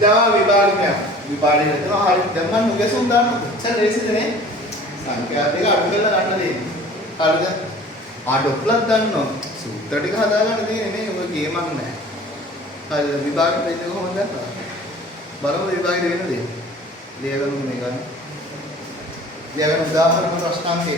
දැන් විභාගය හිතනවා හරි දැන් මම නුගැසුම් දාන්න කොච්චර ලේසිද නේ සංඛ්‍යා දෙක අඩු කරලා ගන්න දෙන්නේ හරිද ආඩොක්ලක් දන්නවා සූත්‍ර ටික හදාගන්න දෙන්නේ නේ ඔය ගේමක් නෑ හරිද විභාගෙ දෙන්නේ කොහොමද බලමු විභාගෙ වෙන දේ ලියගමු මේ ගන්න ලියගෙන උදාහරණ ප්‍රශ්නාංක 1.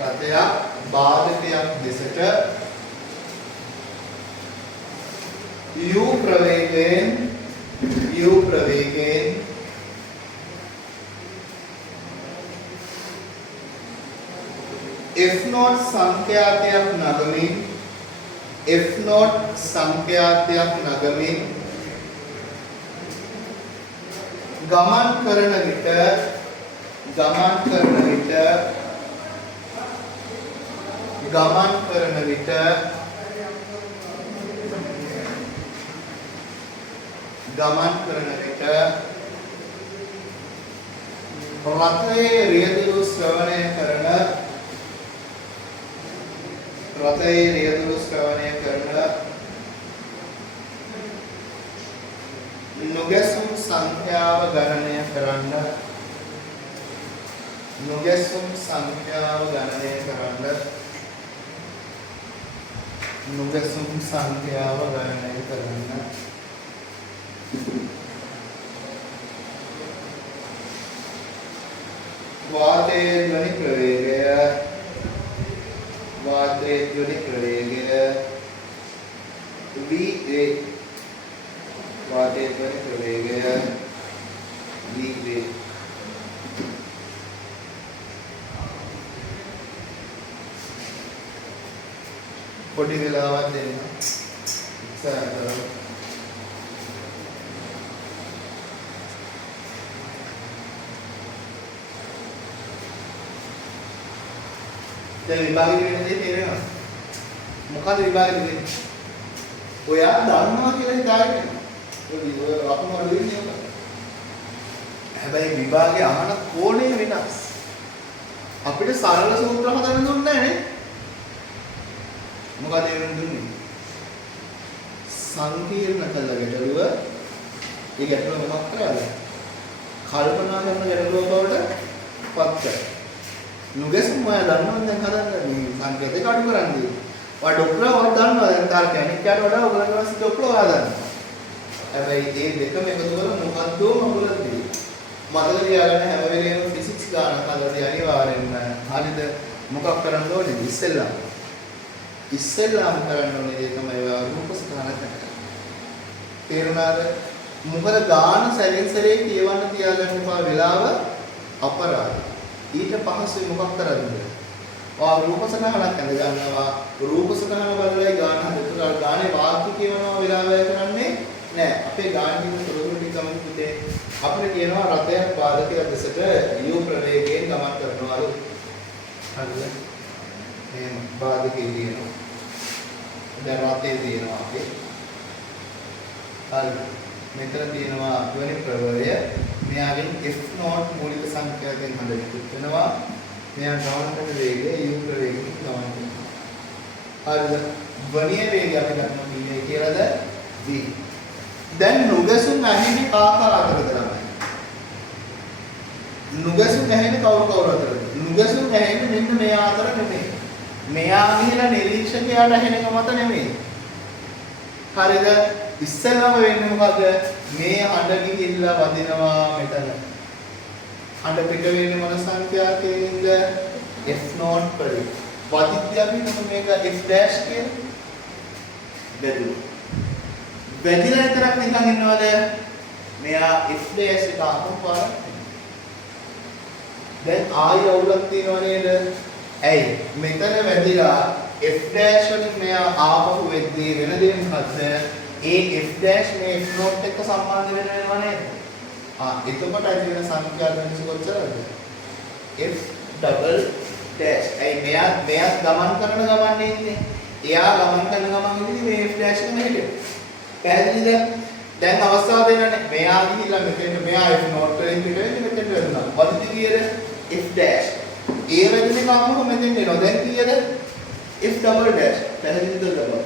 රතයක් බාධකයක් දෙසට u ප්‍රවේගයෙන් f0 සංඛ්‍යාතයක් නගමින් ගමන් කරන විට රථයේ රියදුරු ශ්‍රවණය කරන නුගැසුම් සංඛ්‍යාව ගණනය කරන්න වාතයේ ධ්වනි ප්‍රවේගය VA වාතයේ ධ්වනි ප්‍රවේගය VA පොඩි වෙලාවක් දෙන්න උත්සාහ කරමු. දැන් විභාගෙ වෙන දේ තේරෙනවද? මොකද විභාගෙ දෙන්නේ? ඔයා දන්නවා කියලා හිතාගෙන ඔය අපම වලින්නේ ඔක. හැබැයි විභාගේ අහන කෝණය වෙනස්. අපිට සරල සූත්‍ර හදන්න දුන්නේ නැහැ නේ. මොකද ඒ දුන්නේ? සංකීර්ණ කළ ගැටලුව. ඒ ගැටලුව මොකක් කරාද? කල්පනා කරන ගැටලුව බවට පත් කරා. නුගැසුම් ඔයා දන්නවද දැන් හදන්න මේ සංකේත දෙක අඩු කරන්නේ. ඔයා ඩොප්ලර් ඔයා දන්නවා දැන් තාර්කිකයන්ට වඩා ඔයගොල්ලෝ වාසි ඩොප්ලර් ඔයා දන්නවා. හැබැයි මේ දෙකම එකතු කරලා මොකද්ද මගුලක්දී. මතක තියාගන්න හැම වෙලේම ෆිසික්ස් ගන්න කලදී අනිවාර්යෙන්ම හරිද මොකක් කරන්න ඕනේ ඉස්සෙල්ලාම කරන්න ඕනේ ඒ තමයි ඔයා රූප සටහන කරන්නේ. තේරුණාද? මොකද ගාන සැලෙන් සැලේ කියවන්න තියාගන්න එපා වෙලාව අපරාධයි. ඊට පහසුයි මොකක් කරන්නද? ඔයා රූප සටහනක් ඇඳ ගන්නවා. රූප සටහන බලලා ගාන හදලා ගානේ වාක්‍ය කියවනවා වෙලාවය කරන්නේ නෑ. අපේ ගාන කියන තොරතුරු ටික තමයි පුතේ. අපිට කියනවා රථයක් බාධකයක් දෙසට u ප්‍රවේගයෙන් ගමන් කරනවාලු. හරිද? මේ බාධකේ තියෙනවා. දැන් රථයේ තියෙනවා අපේ. හරි. මෙතන තියෙනවා ධ්වනි ප්‍රවලය. මෙයාගෙන් f0 මූලික සංඛ්‍යාවෙන් හඳුන්වන්න වෙනවා. මෙයා ගමන් කරන වේගය u ප්‍රවේගයෙන් ගමන් කරනවා. හරිද? ධ්වනිය වේගය අපි ගන්නවා කියන්නේ කියලාද? v. දැන් නුගසුන් ඇහෙන්නේ කාකා අතරද ළමයි. නුගසුන් ඇහෙන්නේ කවුරු අතරද? නුගසුන් ඇහෙන්නේ මෙන්න මෙයා අතර නෙමෙයි. මෙයා ගිහලා නිරීක්ෂකයාට ඇහෙන එක මත නෙමෙයි. හරිද? ඉස්සෙල්ලාම වෙන්නේ මොකද? මේ හඬ ගිහිල්ලා වදිනවා මෙතන. හඬ පිට වෙන්නේ මොන සංඛ්‍යාවකින්ද? f0 වලින්. වදිද්දී අපි මොකද මේක f' කියන බෙදුවා. වැදිලා විතරක් නිකන් ඉන්නවද? මෙයා f' එක අහුපාර. දැන් ආයෙ අවුලක් තියෙනව නේද? ඇයි? මෙතන වැදිලා f' වලින් මෙයා ආපහු වෙද්දී වෙන දේ මොකද්ද? ඒ f' මේ f0 එක්ක සම්බන්ධ වෙනව නේද? එතකොට ඇති වෙන සංඛ්‍යා ගණිත කොච්චරද? f double dash. ඇයි මෙයා ගමන් කරන ගමන්නේ ඉන්නේ. එයා ගමන් කරන ගමන් ඉන්නේ මේ f' එක මෙහෙට. පැහැදිලිද? දැන් අවස්ථාව දෙන්නනේ. මෙයා ගිහිල්ලා මෙතෙන් මෙයා f0 වලින් පිට වෙන්නේ මෙතෙන් වෙනවා. වදිති කීයද? f dash. ඒ වෙන්නේ කවම මෙතෙන් එනවා. දැන් කීයද? f double dash. පැහැදිලිද double?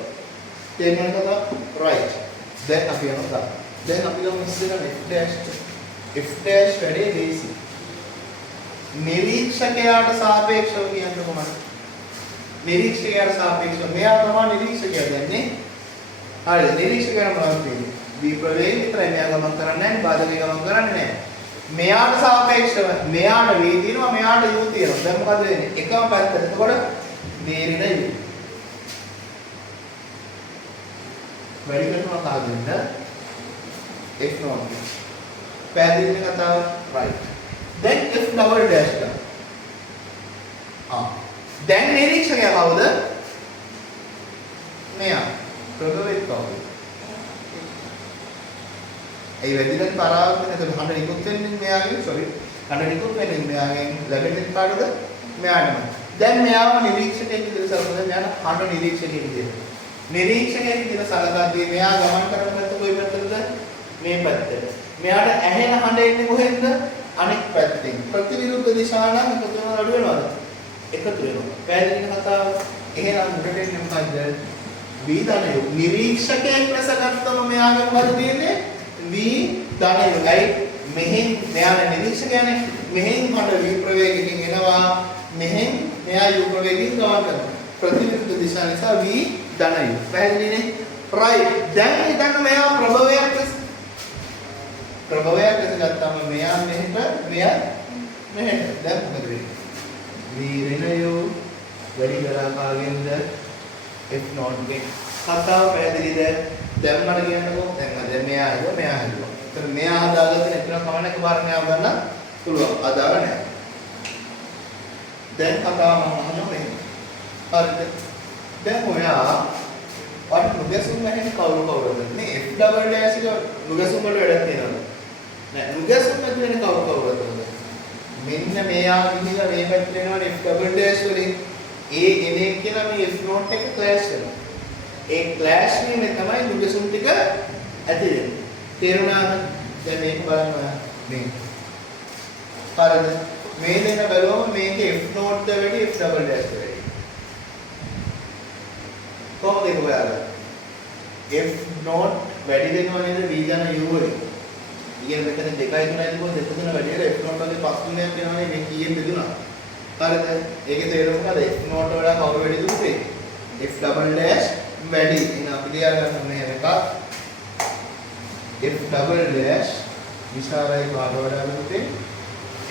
තේරුණාද කතා? right. දැන් අපි යනවා. දැන් අපි ගමු ඉස්සෙල්ලා f dash. f dash වැඩේ දේසි. නිරීක්ෂකයාට සාපේක්ෂව කියන්නේ කොහොමද? නිරීක්ෂකයාට සාපේක්ෂව මෙයා තමයි නිරීක්ෂකයා දැන්නේ. හරිද? නිරීක්ෂකයා මොනවද කියන්නේ? දී ප්‍රවේගය විතරයි මෙයා ගමන් කරන්නේ නැහැ, බාධකේ ගමන් කරන්නේ නැහැ. මෙයාට සාපේක්ෂව මෙයාට v තියෙනවා, මෙයාට u තියෙනවා. දැන් මොකද වෙන්නේ? එකම පැත්තට. එතකොට වේරින u. වැඩි කරනවා කාගෙන්ද? f note. පැහැදිලිද කතාව? right. දැන් f double dash ගන්න. දැන් නිරීක්ෂකයා කවුද? මෙයා. ප්‍රභවයක් කවුද? ඒ වැඩිලෙන් පරාවර්තන එතකොට හඬ නිකුත් වෙන්නේ මෙයාගෙන් sorry. හඬ නිකුත් වෙන්නේ මෙයාගෙන් ලැබෙන්නේ කාටද? මෙයාටම. දැන් මෙයාව නිරීක්ෂකයෙක් විදිහට සලකනවා. මෙයාට හඬ නිරීක්ෂකයෙක් විදිහට. නිරීක්ෂකයෙක් විදිහට සලකද්දී මෙයා ගමන් කරන පැත්ත කොයි පැත්තටද? මේ පැත්තට. මෙයාට ඇහෙන හඬ එන්නේ කොහෙන්ද? අනෙක් පැත්තෙන්. ප්‍රතිවිරුද්ධ දිශාව නම් එකතු වෙනවා අඩු වෙනවද? එකතු වෙනවා. පැහැදිලිද කතාව? එහෙනම් උඩට එන්නේ මොකද්ද? v ධනය. නිරීක්ෂකයෙක් ලෙස ගත්තම මෙයාගේ මොකද තියෙන්නේ? v ධනයයි. මෙහෙන් මෙයාගේ නිරීක්ෂකයානේ. මෙහෙන් හඬ v ප්‍රවේගයෙන් එනවා. මෙහෙන් මෙයා u ප්‍රවේගයෙන් ගමන් කරනවා. ප්‍රතිවිරුද්ධ දිශාව නිසා v ධනය. පැහැදිලිනේ? right. දැන් හිතන්න මෙයා ප්‍රභවයක් ලෙස ගත්තාම මෙයා මෙහෙට මෙයා මෙහෙට දැන් මොකද වෙන්නේ? v ඍණ u වැඩි කරා කාගෙන්ද? f නෝට් ගෙන්. කතාව පැහැදිලිද? දැන් මට කියන්නකෝ. දැන් මෙයා හදුවා මෙයා හදුවා. ඒතර මෙයා හදාගත්ත නැත්නම් කවණ එකපාර මෙයා ගන්න පුළුවන්. අදාළ නැහැ. දැන් කතාව මම අහනවා මෙහෙම. හරිද? දැන් ඔයා වට නුගසුම් වැහෙන්නේ කවුරුද? මේ f double dash එක නුගසුම් වල වැඩක් තියෙනවද? නෑ නුගසුම් වල වෙන කවුරුද? මෙන්න මෙයා ගිහිලා මේ පැත්තට එනවනේ f double dash වලින් ඒ එනේ කියලා මේ f note එක ක්ලෑෂ් වෙනවා. ඒ ක්ලෑෂ් වීමෙන් තමයි නුගසුම් ටික ඇති වෙන්නේ. තේරුණාද? දැන් මේක බලන්න ඔයා මේ. හරිද? මේ දෙන බලුවම මේකේ f note ද වැඩි f double dash ද වැඩි. කොහොමද ඒක හොයාගන්නේ? f note වැඩි වෙනව නේද v ධන u වලින්? ඊගෙන මෙතන 2යි 3යි තිබුණ 2 3 වැඩි වෙලා f note වගේ 5 3ක් වෙනවනේ මේ කීයෙන් බෙදුණා. හරිද? ඒකේ තේරුම මොකද? f note වල කවුරු වැඩිද උපේ? f double dash වැඩි. එහෙනම් අපි ලියා ගන්න මේ එකක් f double dash විශාලයි කාට වඩා උපේ?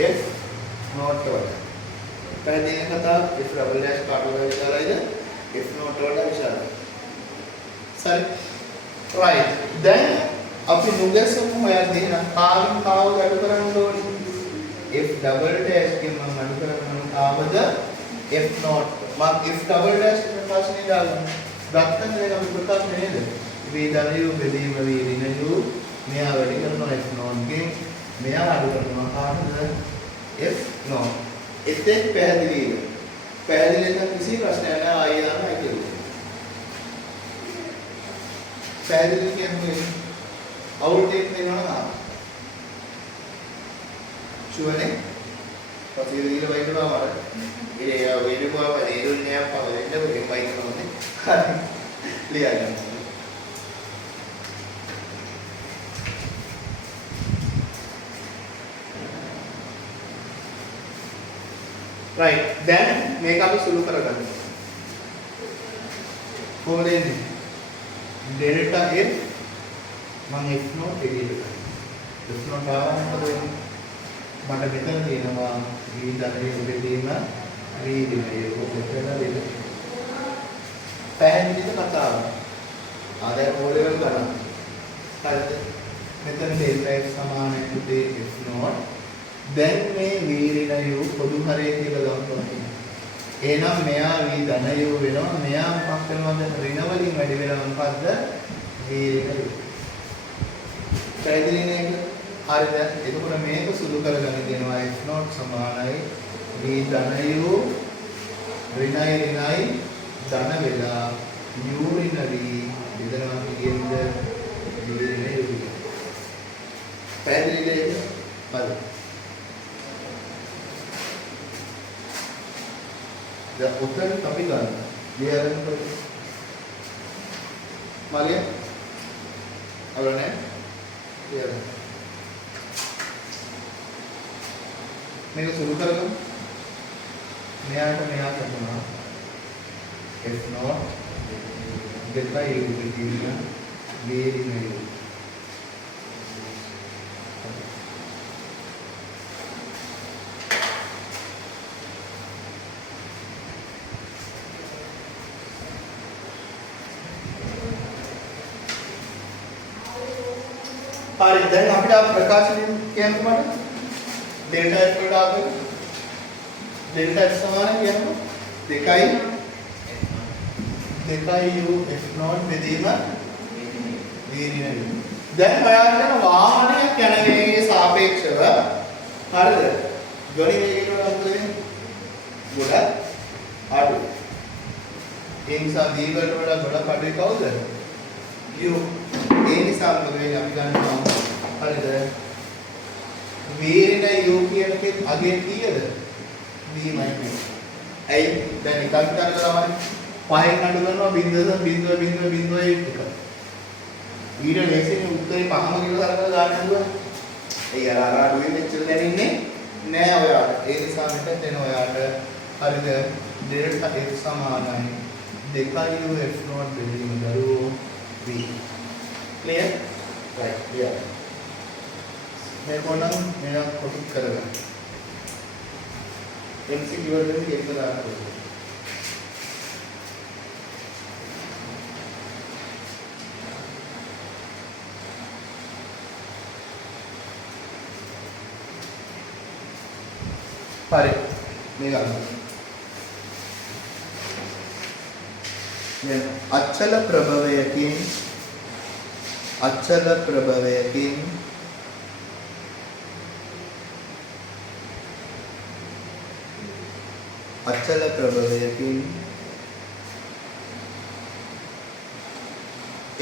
f note වල. පැහැදිලි කතාව f double dash කාට වඩා විශාලයිද? f note වල විශාලයි. සරි. right. දැන් අපි නුගසුම් හොයද්දී නම් කාගෙන් කාව අඩු කරන්න ඕනේ? f double dash ගෙන් මම අඩු කරන්න කාවද? f note. මම f double dash කියන ප්‍රශ්නේ දාගන්න. ගත්තම දැන් අපි ප්‍රකාශ නේද? v ධන u බෙදීම v ඍණ u මෙයා වැඩි කරනවා f note ගෙන් මෙයා අඩු කරනවා කාටද? f note. එතෙක් පැහැදිලිද? පැහැදිලි නම් කිසි ප්‍රශ්නයක් නැහැ ආයෙ දාන්නයි කියන්නේ. පැහැදිලි කියන්නේ අවුල්ටේක් වෙනවා. ෂුවර්නේ? පස්සේ දීලා වයින්නවා මට. ඒ වේදුවා වේදුන්නේ නැහැ පවරෙන්න වෙන්නේ වයින්නවා. හරි. ලියා ගන්න. right. දැන් මේක අපි සුළු කරගන්න. කොහොමද එන්නේ? delta f මම f note එළියට ගන්නවා. f note ආවම මොකද වෙන්නේ? මට මෙතන තියෙනවා v ධනයේ බෙදීම v දිනේ මෙතන දෙන්න. පැහැදිලිද කතාව? ආදාය පොළවල් ගන්න. හරිද? මෙතන delta f සමානයි පුතේ f note. දැන් මේ v ඍණ u පොදු හරය කියලා ගන්නවා. එහෙනම් මෙයා v ධන u වෙනවා. මෙයා මොකක් වෙනවද? ඍණ වලින් වැඩි වෙනවා මොකද්ද? v ඍණ u. පැහැදිලි නේද? හරිද? එතකොට මේක සුළු කරගෙන කියනවා f not සමානයි v ධන u ඍණයි ඍණයි ධන වෙලා u ඍණ v බෙදනවා කියනද v ඍණ u. පැහැදිලි නේද? හරි. දැන් උත්තර අපි ගන්න. ලියන්නකො. මාලිය. අවරනේ. ලියන්න. මේක සුළු කරගමු. මෙයාට මෙයා කරනවා F naught දෙකයි u කියන වේරින u. හරි දැන් අපිට ප්‍රකාශනය කියන්න මට ඩෙල්ටා f වලට ආපෙ ඩෙල්ටා f සමාන කියන්නකො 2 u f naught බෙදීම වේරින u. දැන් හොයාගන්න වාහනයක් යන වේගයේ සාපේක්ෂව හරිද? ගොඩි වේගයට වඩා මොකද වෙන්නේ? ගොඩ අඩු. ඒ නිසා v වලට වඩා ගොඩක් අඩුයි කවුද? u. ඒ නිසා මොකද වෙන්නේ අපි ගන්නවා හරිද? වේරින u කියන එකේ අගේ කීයද? v minus. ඇයි? දැන් නිකන් කරලා තමයි පහෙන් අඩු කරනවා 0.0.0.1. ඊට ලේසියෙන් උත්තරේ පහම කියලා කරලා ගන්න හදුවා. ඒ අර අඩුවේ මෙච්චර දැනෙන්නේ නෑ ඔයාලට. ඒ නිසා මෙතන දෙන ඔයාලට හරිද? ඩෙල්ටා f සමානයි 2u f naught බෙදීම දරුවෝ v. Clear? Right. Yeah. मैं कोणम मेरा कोशिश करेगा MCQ वर्ड में एक बार आपको पारे मेगा मैं अचल प्रभवयकिन अचल प्रभवयकिन अचल प्रभवयकिन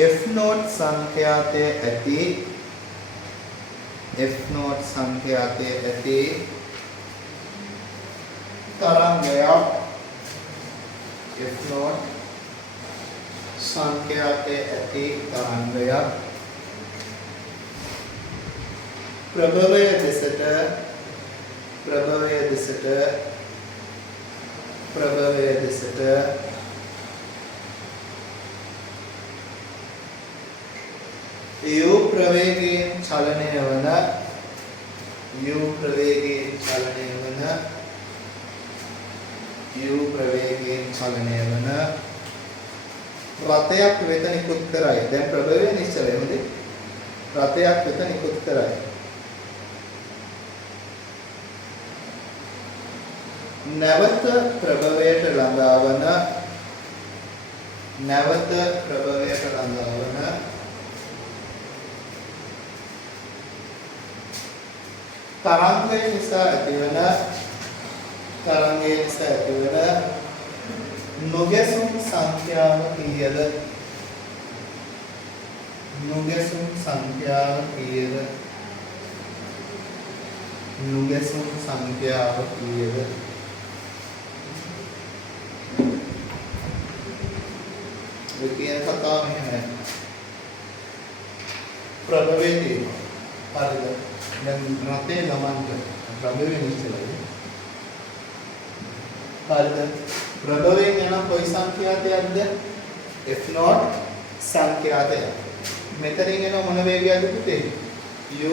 f naught සංඛ්‍යාතය ඇති f naught සංඛ්‍යාතය ඇති තරංගයක් f naught සංඛ්‍යාතය ඇති තරංගයක් ප්‍රභවය දෙසට u ප්‍රවේගයෙන් චලනය වන රථයක් වෙත නිකුත් කරයි. දැන් ප්‍රභවය නිශ්චලයි හොඳ. රථයක් වෙත නිකුත් කරයි. නැවත ප්‍රභවයට ළඟාවන තරංගය නිසා ඇතිවන නොගැසුම් සංඛ්‍යාව කීයද? කියන කතාව මෙහෙමයි. ප්‍රභවයේ තියෙනවා. හරිද? දැන් රතේ ගමන් කරන ප්‍රභවයේ නිශ්චලයි. හරිද? ප්‍රභවයෙන් යන කොයි සංඛ්‍යාතයක්ද? f naught සංඛ්‍යාතය. මෙතනින් එන මොන වේගයක්ද පුතේ? u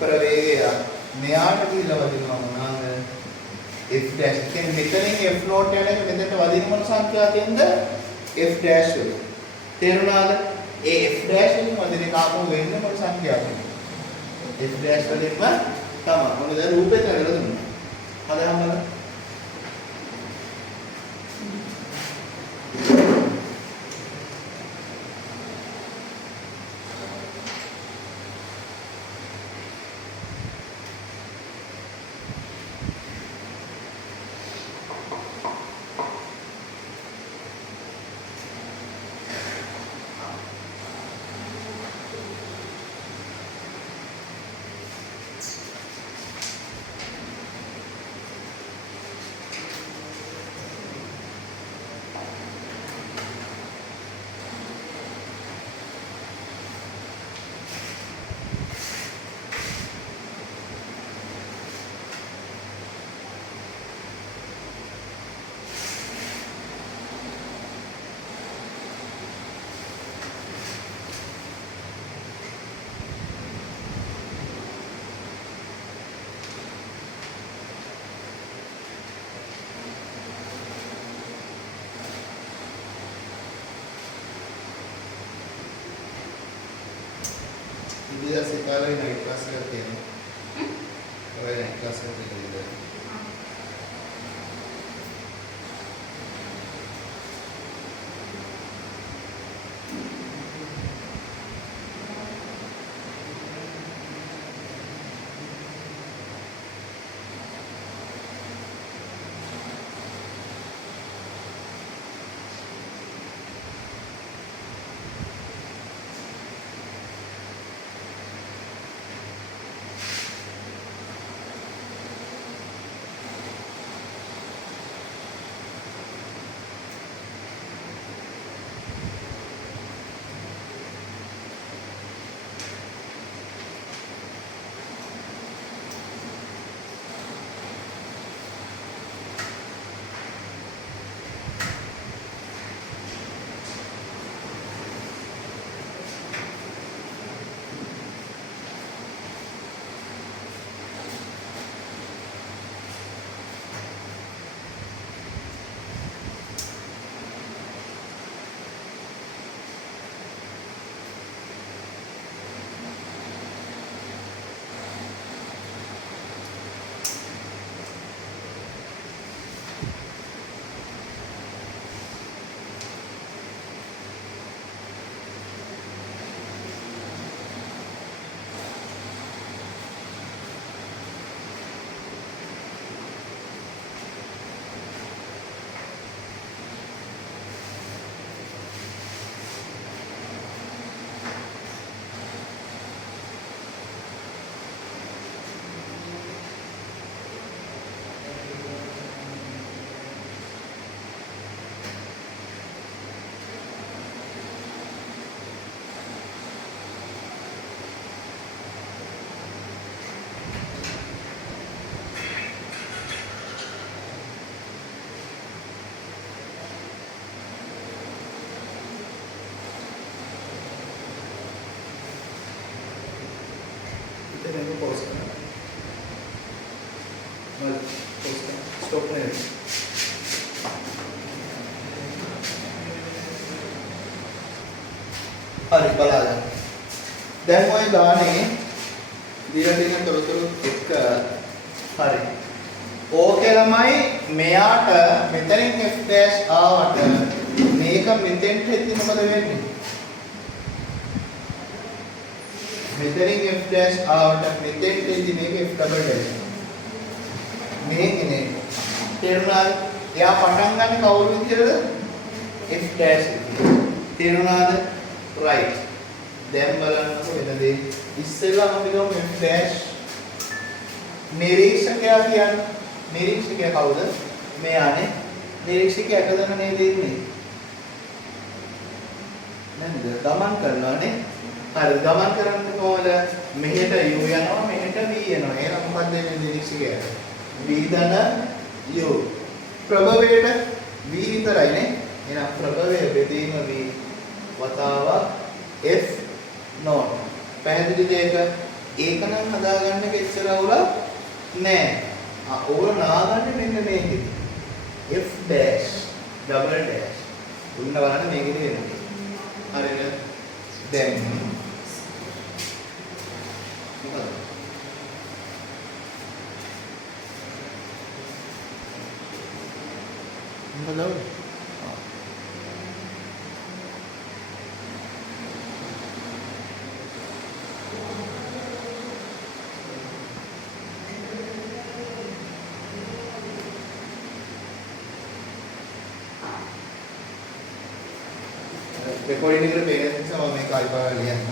ප්‍රවේගය. මෙයාට කියලා වදිනවා මොනවාද? f dash. කියන්නේ මෙතනින් f naught යන එක මෙතනට වදින මොන සංඛ්‍යාතයෙන්ද? f dash වල. තේරුණාද? ඒ f dash වලින් වදින කාපම වෙන්නේ මොන සංඛ්‍යාවකද? f dash වලින්ම තමයි. මොකද රූපේ කරලා දුන්නා. හදහම බලන්න. ඉතින් සිතාලේ නයිට් ක්ලාස් එකක් තියෙනවා. ඔය නයිට් ක්ලාස් එකක් තියෙනවා. Tengo pause करना है pause करना stop नहीं है हरी बला जा දැන් ඔය ගානේ දීලා තියෙන තොරතුරු එක හරි ඕකේ ළමයි මෙයාට මෙතනින් f' ආවට මේක මෙතෙන්ට එද්දි මොකද වෙන්නේ මෙතනින් f' ආවට මෙතෙන්ට එද්දි මේක f ඩබල් ඩැෂ් මේකනේ තේරුණාද එයා පටන් ගන්න කවුරු විදියටද f' තේරුණාද right දැන් බලන්නකො එතනදී ඉස්සෙල්ලාම අපි ගමු f' නිරීක්ෂකයා කියන්නේ නිරීක්ෂකයා කවුද මෙයානේ නිරීක්ෂකයා එකදම නේද ඉන්නේ නේද ගමන් කරනවානේ හරි ගමන් කරන්නේ කොහොමද මෙහෙට u යනවා මෙහෙට v යනවා එහෙනම් මොකක්ද මේ නිරීක්ෂකයා v ධන u ප්‍රභවයට v විතරයිනේ එහෙනම් ප්‍රභවය බෙදීම v වතාවක් f not පැහැදිලිද ඒක නම් හදාගන්න එක ඉස්සර අවුලක් නෑ ඕක නාගන්නේ මෙන්න මේකෙදි f dash double dash උන්න බලන්න මේකෙදි වෙන්නේ හරිද දැන් මොකද recording එකට පේන නිසා මම මේක අයිපාර ලියන්න.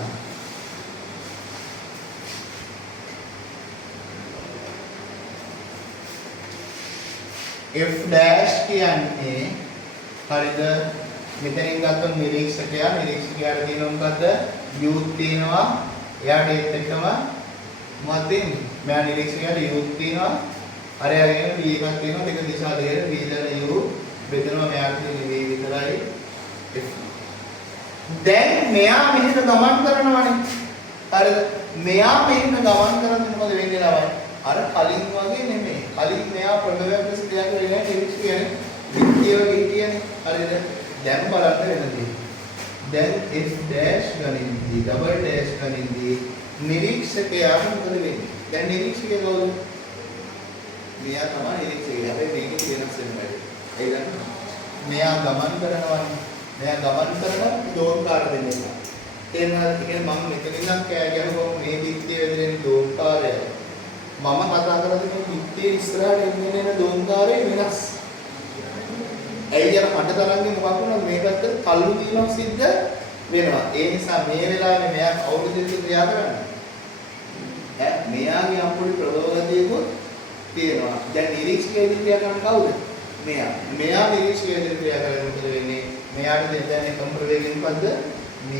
f dash කියන්නේ හරිද මෙතනින් ගත්තොත් නිරීක්ෂකයාට තියෙනවා මොකද්ද u තියෙනවා එයාට ඒත් එක්කම මොකක්ද දෙන්නේ මෙයා නිරීක්ෂකයාට u තියෙනවා අරයාගෙන v එකක් තියෙනවා දෙක දිශා දෙකට v දන u බෙදනවා මෙයාට තියෙන්නේ v විතරයි f දැන් මෙයා මෙහෙට ගමන් කරනවානේ හරිද මෙයා මෙහෙට ගමන් කරද්දී මොකද වෙන්නේ ළමයි අර කලින් වගේ නෙමෙයි කලින් මෙයා ප්‍රභවයක් ලෙස ක්‍රියා කරේ නැහැ කියන්නේ විද්‍යාව හිටියනේ හරිද දැන් බලන්න වෙනදී දැන් f dash ගනින්දී double dash ගනින්දී නිරීක්ෂකයාට මොකද වෙන්නේ? දැන් නිරීක්ෂකයා කවුද? මෙයා තමයි නිරීක්ෂකයා. හැබැයි මේකේ වෙනස් වෙනවා. ඒ දන්නවා. මෙයා ගමන් කරනවානේ. මෙයා ගමන් කරන දෝංකාර දෙන්නේ. තේරෙනවද? ඒ කියන්නේ මම මෙතන ඉඳන් කෑ ගැහුවම මේ පිටියේ වෙදෙන දෝංකාරය. මම කතා කරලා තියෙන පිටියේ ඉස්සරහට එන්නේ නේ දෝංකාරය වෙනස්. ඇයි අර හඬ තරංගේ මොකක් වුණාද මේ පැත්තට තල්ලු වීමක් සිද්ධ වෙනවා. ඒ නිසා මේ වෙලාවේ මෙයා කවුරුද ක්‍රියා කරන්නේ? මෙයාගේ අපුඩි ප්‍රබෝධයකුත් තියෙනවා. දැන් නිරීක්ෂකයෙක් ක්‍රියා කරන කවුද? මෙයා. මෙයා නිරීක්ෂකයෙක් ක්‍රියා කරන්නේ මොකද වෙන්නේ? මෙයාට දෙන්න එකම ප්‍රවේගයෙන් මොකද්ද? v.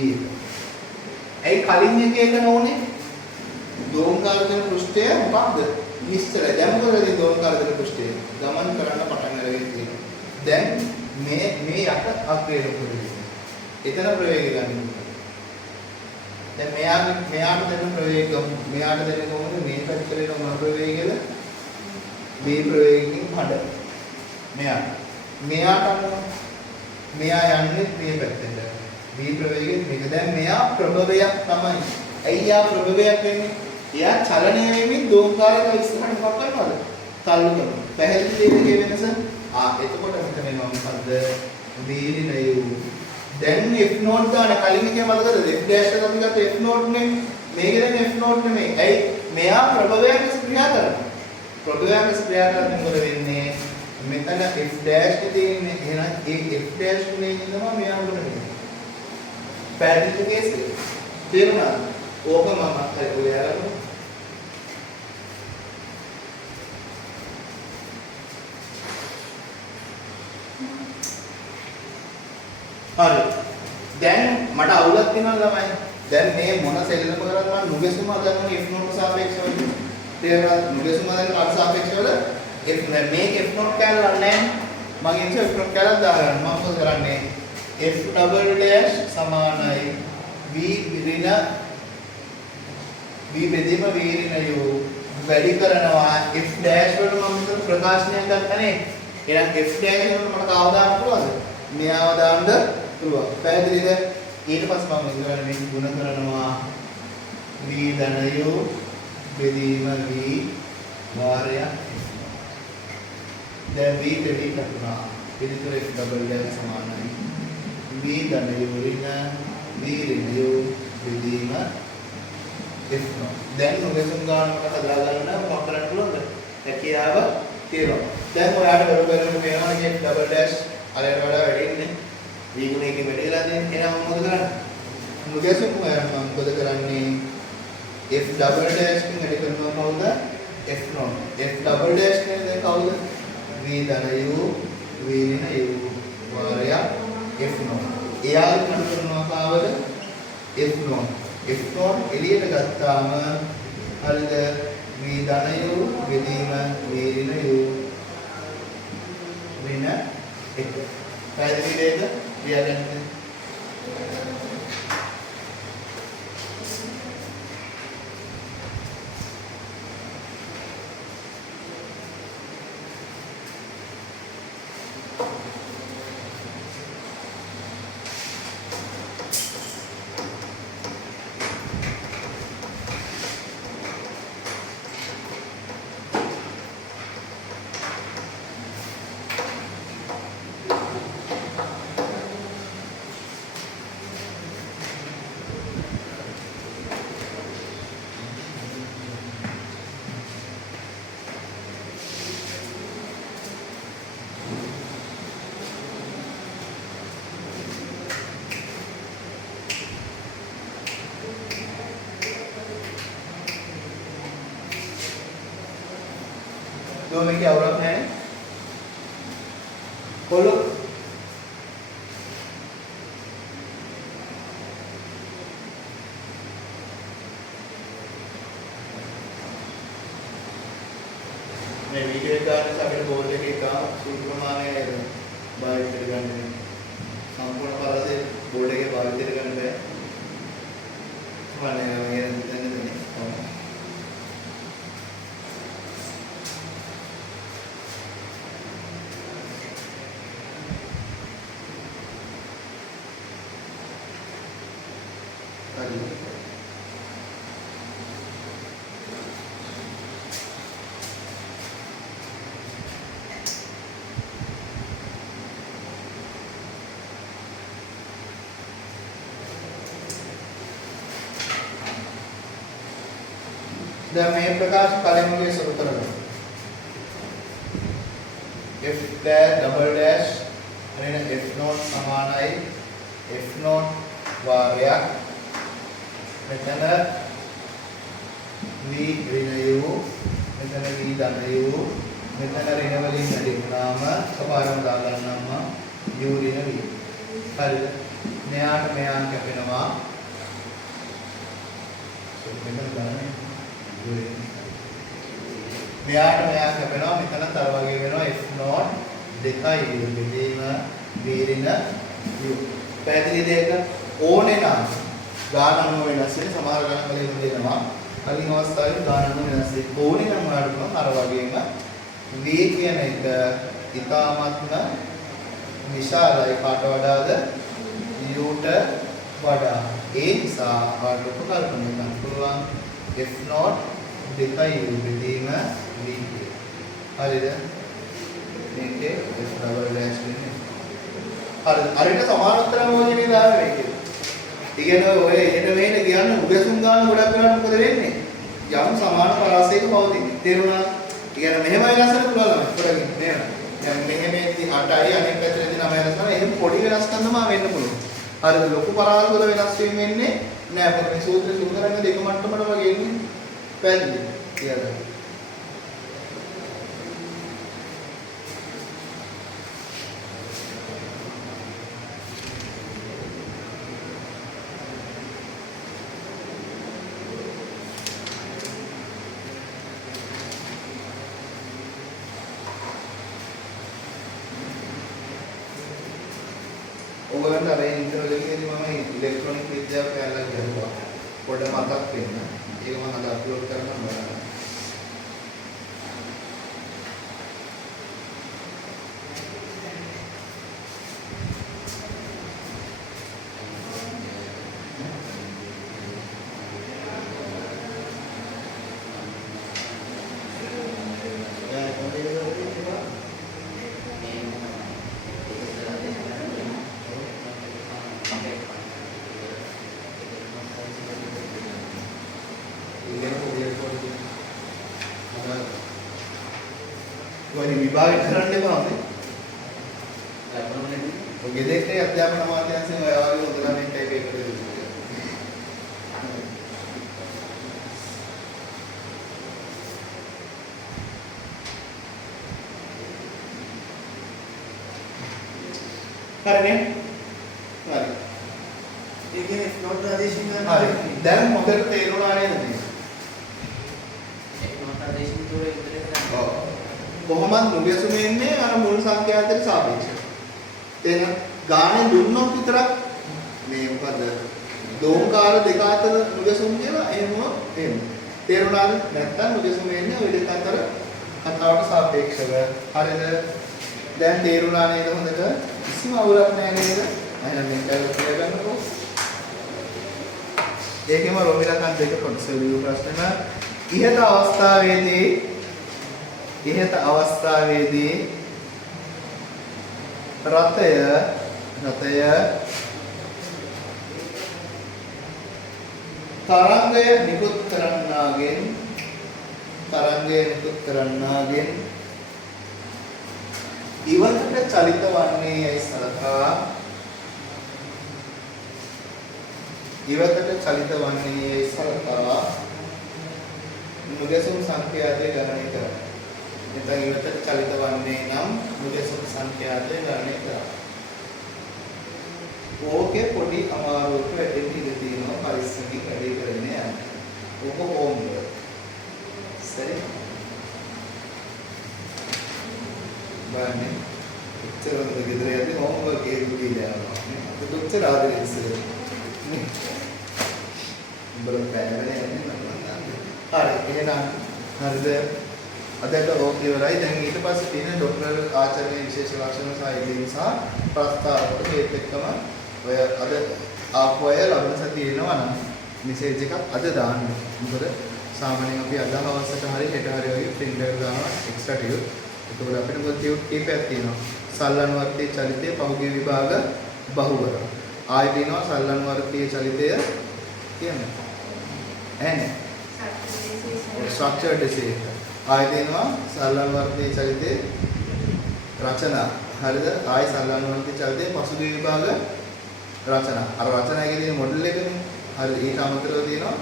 ඇයි කලින් එක නෝනේ? දෝංකාර දෙන පෘෂ්ඨය මොකක්ද? නිශ්චල. දැන් මොකද වෙන්නේ දෝංකාර දෙන පෘෂ්ඨය? ගමන් කරන්න පටන් අරගෙන තියෙනවා. දැන් මේ යට අග්‍රේ ලොකුද? එතන ප්‍රවේගය ගන්න. දැන් මෙයාට දෙන ප්‍රවේගය මෙයාට දෙන කොහොමද මේ පැත්තට එන මොන ප්‍රවේගයද? මේ ප්‍රවේගයෙන් හඬ. මෙයාට අනුව මෙයා යන්නේ මේ පැත්තට. මේ ප්‍රවේගයෙන් මේක දැන් මෙයා ප්‍රභවයක් තමයි. ඇයි යා ප්‍රභවයක් වෙන්නේ? එයා චලනය වෙමින් දෝංකාරක ඉස්සරහට මොකක් කරනවද? තල්ලු කරනවා. පැහැදිලි දෙකේ වෙනස. එතකොට හිත වෙනවා මොකද්ද? වීරිනයු. දැන් F නෝට් ගන්න කලින් එකේ මතකද? F dash එක අපි ගත්ත F නෝට් නේ. මේක දැන් F නෝට් නෙමෙයි. ඇයි? මෙයා ප්‍රභවයක් ක්‍රියා කරනවා. ප්‍රභවයක් ක්‍රියා කරනකොට මොකද වෙන්නේ? මෙතන F dash නේ තියෙන්නේ. එහෙනම් ඒ F dash නේ ඉන්නවා මෙයා උඩට වෙන්නේ. පැහැදිලි කේස් එක. තේරුණාද? ඕක මම හරි ඔයාලා කරමු. හරි. දැන් මට අවුලක් තියෙනවා ළමයි. දැන් මේ මොන සෙල්ලම කරත් මම නුගෙසුම හදන්න F නෝට් සාපේක්ෂව. තේරුණාද? නුගෙසුම හදන්න කාට සාපේක්ෂවද? මේක F නෝට් කැලලා නැහැ. මගේ ඉතින් F නෝට් කැලක් දාගන්න. මම මොකද කරන්නේ? F ඩබල් ඩෑෂ් සමානයි v ඍණ v බෙදීම v ඍණ u වැඩි කරනවා F ඩෑෂ් වලට මම මෙතන ප්‍රකාශනයක් ගන්නනේ. එහෙනම් F ඩෑෂ් වලට මට කවදාද දාන්න පුළුවන්ද? මෙයාව දාන්න පුළුවන්. පැහැදිලිද? ඊට පස්සේ මම ඉස්සරහට මේක ගුණ කරනවා v ධන u බෙදීම v වාරයක්. දැන් v දෙවි කරනවා. පිළිතුර F ඩබල් ඩෑෂ් සමානයි v ධන u ඍණ v ඍණ u බෙදීම F නෝ. දැන් නොගෙසුම් ගන්නකට හදා ගන්න මොකක් කරන්න පුළුවන්ද? හැකියාව තියෙනවා. දැන් ඔයාලට බරපතල වෙනවා නේද ඩබල් ඩෑෂ් අරයට වඩා වැඩි ඉන්නේ. v ගුණ එකේ වැඩි වෙලා තියෙන්නේ. එහෙනම් මොකද කරන්නේ? නොගෙසුම් හොයන්න මම මොකද කරන්නේ? F ඩබල් ඩෑෂ් කින් වැඩි කරනවා කවුද? F නෝ. F ඩබල් ඩෑෂ් කියන්නේ දැන් කවුද? v ධන u v ඍණ u වාරයක් F නෝ. එයාගේ කන කරනවා කාවද? F නෝ. F නෝ එළියට ගත්තාම හරිද? v ධන u බෙදීම v ඍණ u ඍණ 1. පැහැදිලි නේද? ලියාගන්න. दो में क्या औरत है बोलो मैं वीडियो का साबित बोलने के काम सूत्र माने बाहर तिरगन में संपूर्ण पारा से बोलने के बाहर तिरगन में माने ये දැන් මේ ප්‍රකාශ කලින්ගේ සුරු කරගන්න. f dash double dash එන f naught සමානයි f naught වාරයක් මෙතන v ඍණ u මෙතන v ධන u මෙතන ඍණ වලින් වැඩි වුණාම සපාරම දාගන්නම් u ඍණ v. හරිද? මෙයාට මෙයා කැපෙනවා. මෙතන බලන්න. මෙයාට මෙයා කැපෙනවා. මෙතන තර වගේ වෙනවා f naught 2 u බෙදීම v ඍණ u. පැහැදිලි දෙයක ඕනේ නම් ගාන අනුව වෙනස් වෙන සමහර ගණන් වලින් දෙනවා. කලින් අවස්ථාවේ ගාන අනුව වෙනස් වෙයි. ඕනේ නම් ඔයාලට පුළුවන් අර වගේම v කියන එක ඉතාමත්ම විශාලයි කාට වඩාද u ට වඩා. ඒ නිසා ඔයාලට කල්පනා කරන්න පුළුවන් f naught 2 u බෙදීම v. හරිද? මේකේ f double dash වෙන්නේ. හරි. අරිට සමානතරම වගේ නේද ආවේ මේකේ. ඉගෙන ඔය එන මේන කියන්නේ උගසුම් ගන්න ගොඩක් වෙලාවට මොකද වෙන්නේ? යම් සමාන පරාසයක පවතින්නේ. තේරුණාද? ඉගෙන මෙහෙම වෙනස්කම් පුළුවන් පොඩකින් නේද? දැන් මෙහෙමදී 8යි අනෙක් පැත්තේදී 9 වෙනස් කරනවා. එහෙම පොඩි වෙනස්කම් තමයි වෙන්න පුළුවන්. හරිද? ලොකු පරාසවල වෙනස් වීම වෙන්නේ නෑ. මොකද මේ සූත්‍රය සුදු කරන්නේ දෙක මට්ටමකට වගේ ඉන්නේ. පැහැදිලිද? කියලා. ඔයගොල්ලන්ට අර ඉන්ටර්වලකේදී මම ඉලෙක්ට්‍රොනික විද්‍යාව පැහැදිලි කරනවා. පොඩ මතක් වෙන්න. ඒක මම අද අප්ලෝඩ් කරන්න බලන්න. විභාගය කරන්න එපා නේ. ඔය ගෙදරේ අධ්‍යාපන අමාත්‍යාංශයෙන් ඔය වගේ උදාහරණයක් ටයිප් එකකට දෙන්න. හරිනේ? හරි. ඒ කියන්නේ නෝට් ආදේශින් ගන්න. හරි. දැන් මොකද තේරුණා නේද මේ? නෝට් ආදේශින් තුරේ විතරේ කරන්නේ. ඔව්. කොහොමද නුගසුමේ ඉන්නේ අර මුල් සංඛ්‍යාතයට සාපේක්ෂව. එහෙනම් ගානේ දුන්නොත් විතරක් මේ මොකද දෝංකාර දෙක අතර නුගසුම් කියලා එහෙම තේරුණාද? නැත්තම් නුගසුමේ ඉන්නේ ওই දෙක අතර කතාවට සාපේක්ෂව. හරිද? දැන් තේරුණා නේද හොඳට? කිසිම අවුලක් නැහැ නේද? එහෙනම් මේක කියලා ගන්නකො. ඒකෙම රොමිලකන් දෙක කොටස විදිහට ප්‍රශ්න ඉහත අවස්ථාවේදී රතය තරංගය නිකුත් කරන්නාගෙන් ඉවතට චලිත වන්නේ යයි සලකා නුගසුම් සංඛ්‍යාතය ගණනය කරයි. එතන ඉවතට චලිත වන්නේ නම් නුගසුම් සංඛ්‍යාතය ගණනය කරා. ඕකේ පොඩි අමාරුවක් වෙන්න ඉඩ තියෙනවා පරිස්සමෙන් වැඩි කරගෙන යන්න. ඕක හෝම්වර්ක්. සරි. බලන්න. ඉතරම ගෙදර යද්දි හෝම්වර්ක් එකක් දීලා යනවා. අපිට කොච්චර ආදරෙන්ද සර්. උඹලා පැනවල යන්නේ මම. හරි. එහෙනම් හරිද? අදට ඕක ඉවරයි. දැන් ඊට පස්සේ තියෙන ඩොක්ටර් ආචරණයේ විශේෂ ලක්ෂණ සහ ඉදීම් සහ ප්‍රස්තාවකට ඒත් එක්කම ඔය අද ආපු අය ලබන සතියේ එනවා නම් මෙසේජ් එකක් අද දාන්න. මොකද සාමාන්‍යයෙන් අපි අද හවසට හරි හෙට හරි වගේ ප්‍රින්ට් එක දානවා එක්ස්ට්‍රා ටියුට්. ඒකවල අපිට මොකද ටියුට් කීපයක් තියෙනවා. සල්ලන් වර්ගයේ චලිතය පහුගිය විභාග බහුවර. ආයෙ තියෙනවා සල්ලන් වර්ගයේ චලිතය කියන්නේ. ඇනේ ස්ට්‍රක්චර්ඩ් එසේ එක. ආයෙ දෙනවා සල්ලන් වර්ගයේ චලිතේ රචනා. හරිද? ආයෙ සල්ලන් වර්ගයේ චලිතේ පසුබිම් විභාග රචනා. අර රචනාවේ තියෙන මොඩල් එකනේ. හරි ඊට අමතරව තියෙනවා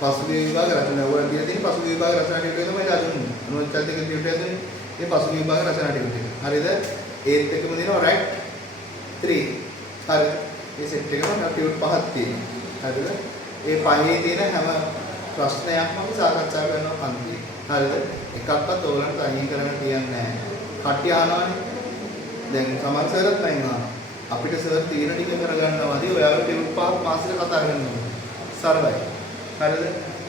පසුබිම් විභාග රචනා. ඔයාලා කියලා තියෙන පසුබිම් විභාග රචනා ටික තමයි එදා දුන්නේ. අනුවත් චලිතක ටික දුන්නේ. මේ පසුබිම් විභාග රචනා ටික. හරිද? ඒත් එකම දෙනවා රැට් 3. හරිද? මේ සෙට් එකම ටියුට් පහක් තියෙනවා. හරිද? ඒ පහේ තියෙන හැම ප්‍රශ්නයක්ම අපි සාකච්ඡා කරනවා පන්තියේ. හරිද? එකක්වත් ඕගලන්ට තනියෙන් කරන්න කියන්නේ නැහැ. කට්ටිය අහනවානේ. දැන් සමහර සර්වත් නැිනවා. අපිට සර් තීරණ ටික කරගන්නවාදී ඔයාලා ටියුට් පහක් මාසෙට කතා කරනවා. සරලයි. හරිද?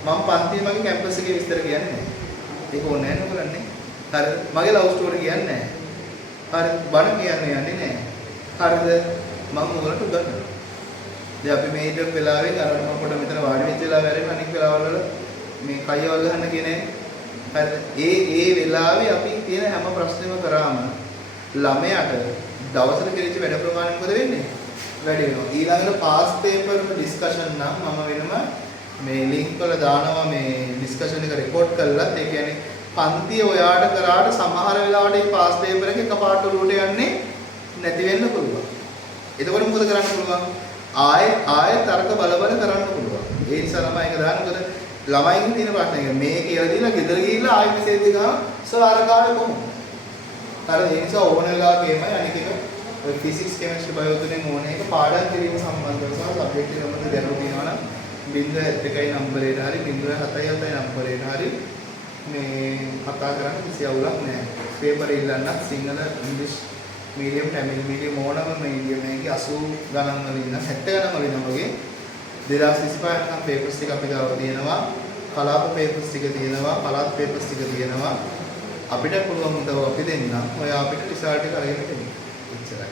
මම පන්තියේ මගේ කැම්පස් එකේ විස්තර කියන්නේ නැහැ. ඒක ඕනේ නැහැ නෝගලන්නේ. හරිද? මගේ ලව් ස්ටෝරි කියන්නේ නැහැ. හරිද? බණ කියන්නේ යන්නේ නැහැ. හරිද? මම ඔයාලට උගන්වනවා. දැන් අපි මේ ඉඳන් වෙලාවෙන් අර මම පොඩ මෙතන වාඩි වෙච්ච වෙලාව වැරෙන්න අනිත් වෙලාවල් වල මේ කයවල් ගහන්න කියන්නේ හරිද? ඒ වෙලාවේ අපි තියෙන හැම ප්‍රශ්නෙම කරාම ළමයාට දවසට කෙරෙච්ච වැඩ ප්‍රමාණය මොකද වෙන්නේ? වැඩි වෙනවා. ඊළඟට පාස් පේපර් ඩිස්කෂන් නම් මම වෙනම මේ ලින්ක් වල දානවා මේ ඩිස්කෂන් එක රෙකෝඩ් කරලා ඒ කියන්නේ පන්තිය ඔයාට කරාට සමහර වෙලාවට මේ පාස් පේපර් එක එකපාරට උඩට යන්නේ නැති වෙන්න පුළුවන්. එතකොට මොකද කරන්න පුළුවන්? ආයෙත් තර්ක බල කරන්න පුළුවන්. ඒ නිසා ළමයි එක දාන්න මොකද ළමයින්ගේ තියෙන ප්‍රශ්න එක මේ කියලා දීලා ගෙදර ගිහිල්ලා ආයෙ මෙසේජ් එක ගහනවා සර් අර කාලේ කොහොමද? අර ඒ නිසා ඕන වෙලාවක එමය අනික එක ඔය ෆිසික්ස් කෙමිස්ට්‍රි බයෝ තුනෙන් ඕන එක පාඩම් කිරීම සම්බන්ධව සහ සබ්ජෙක්ට් එක සම්බන්ධ දැනුම තියෙනවා නම් 0.1යි නම්බරේට හරි 0.77යි නම්බරේට හරි මේ කතා කරන්න කිසි අවුලක් නැහැ. පේපර් ඉල්ලන්න සිංහල ඉංග්‍රීසි මීඩියම් ටැමිල් මීඩියම් ඕනම මීඩියම් එකේ 80 ගණන් වල ඉන්න 70 ගණන් වල ඉන්න වගේ 2025 නම් පේපර්ස් ටික අපි ගාව තියෙනවා. කලාප පේපර්ස් ටික තියෙනවා. පළාත් පේපර්ස් ටික තියෙනවා. අපිට පුළුවන් උදව් අපි දෙන්නම්. ඔය අපිට රිසල්ට් එක අරගෙන එන්න. එච්චරයි.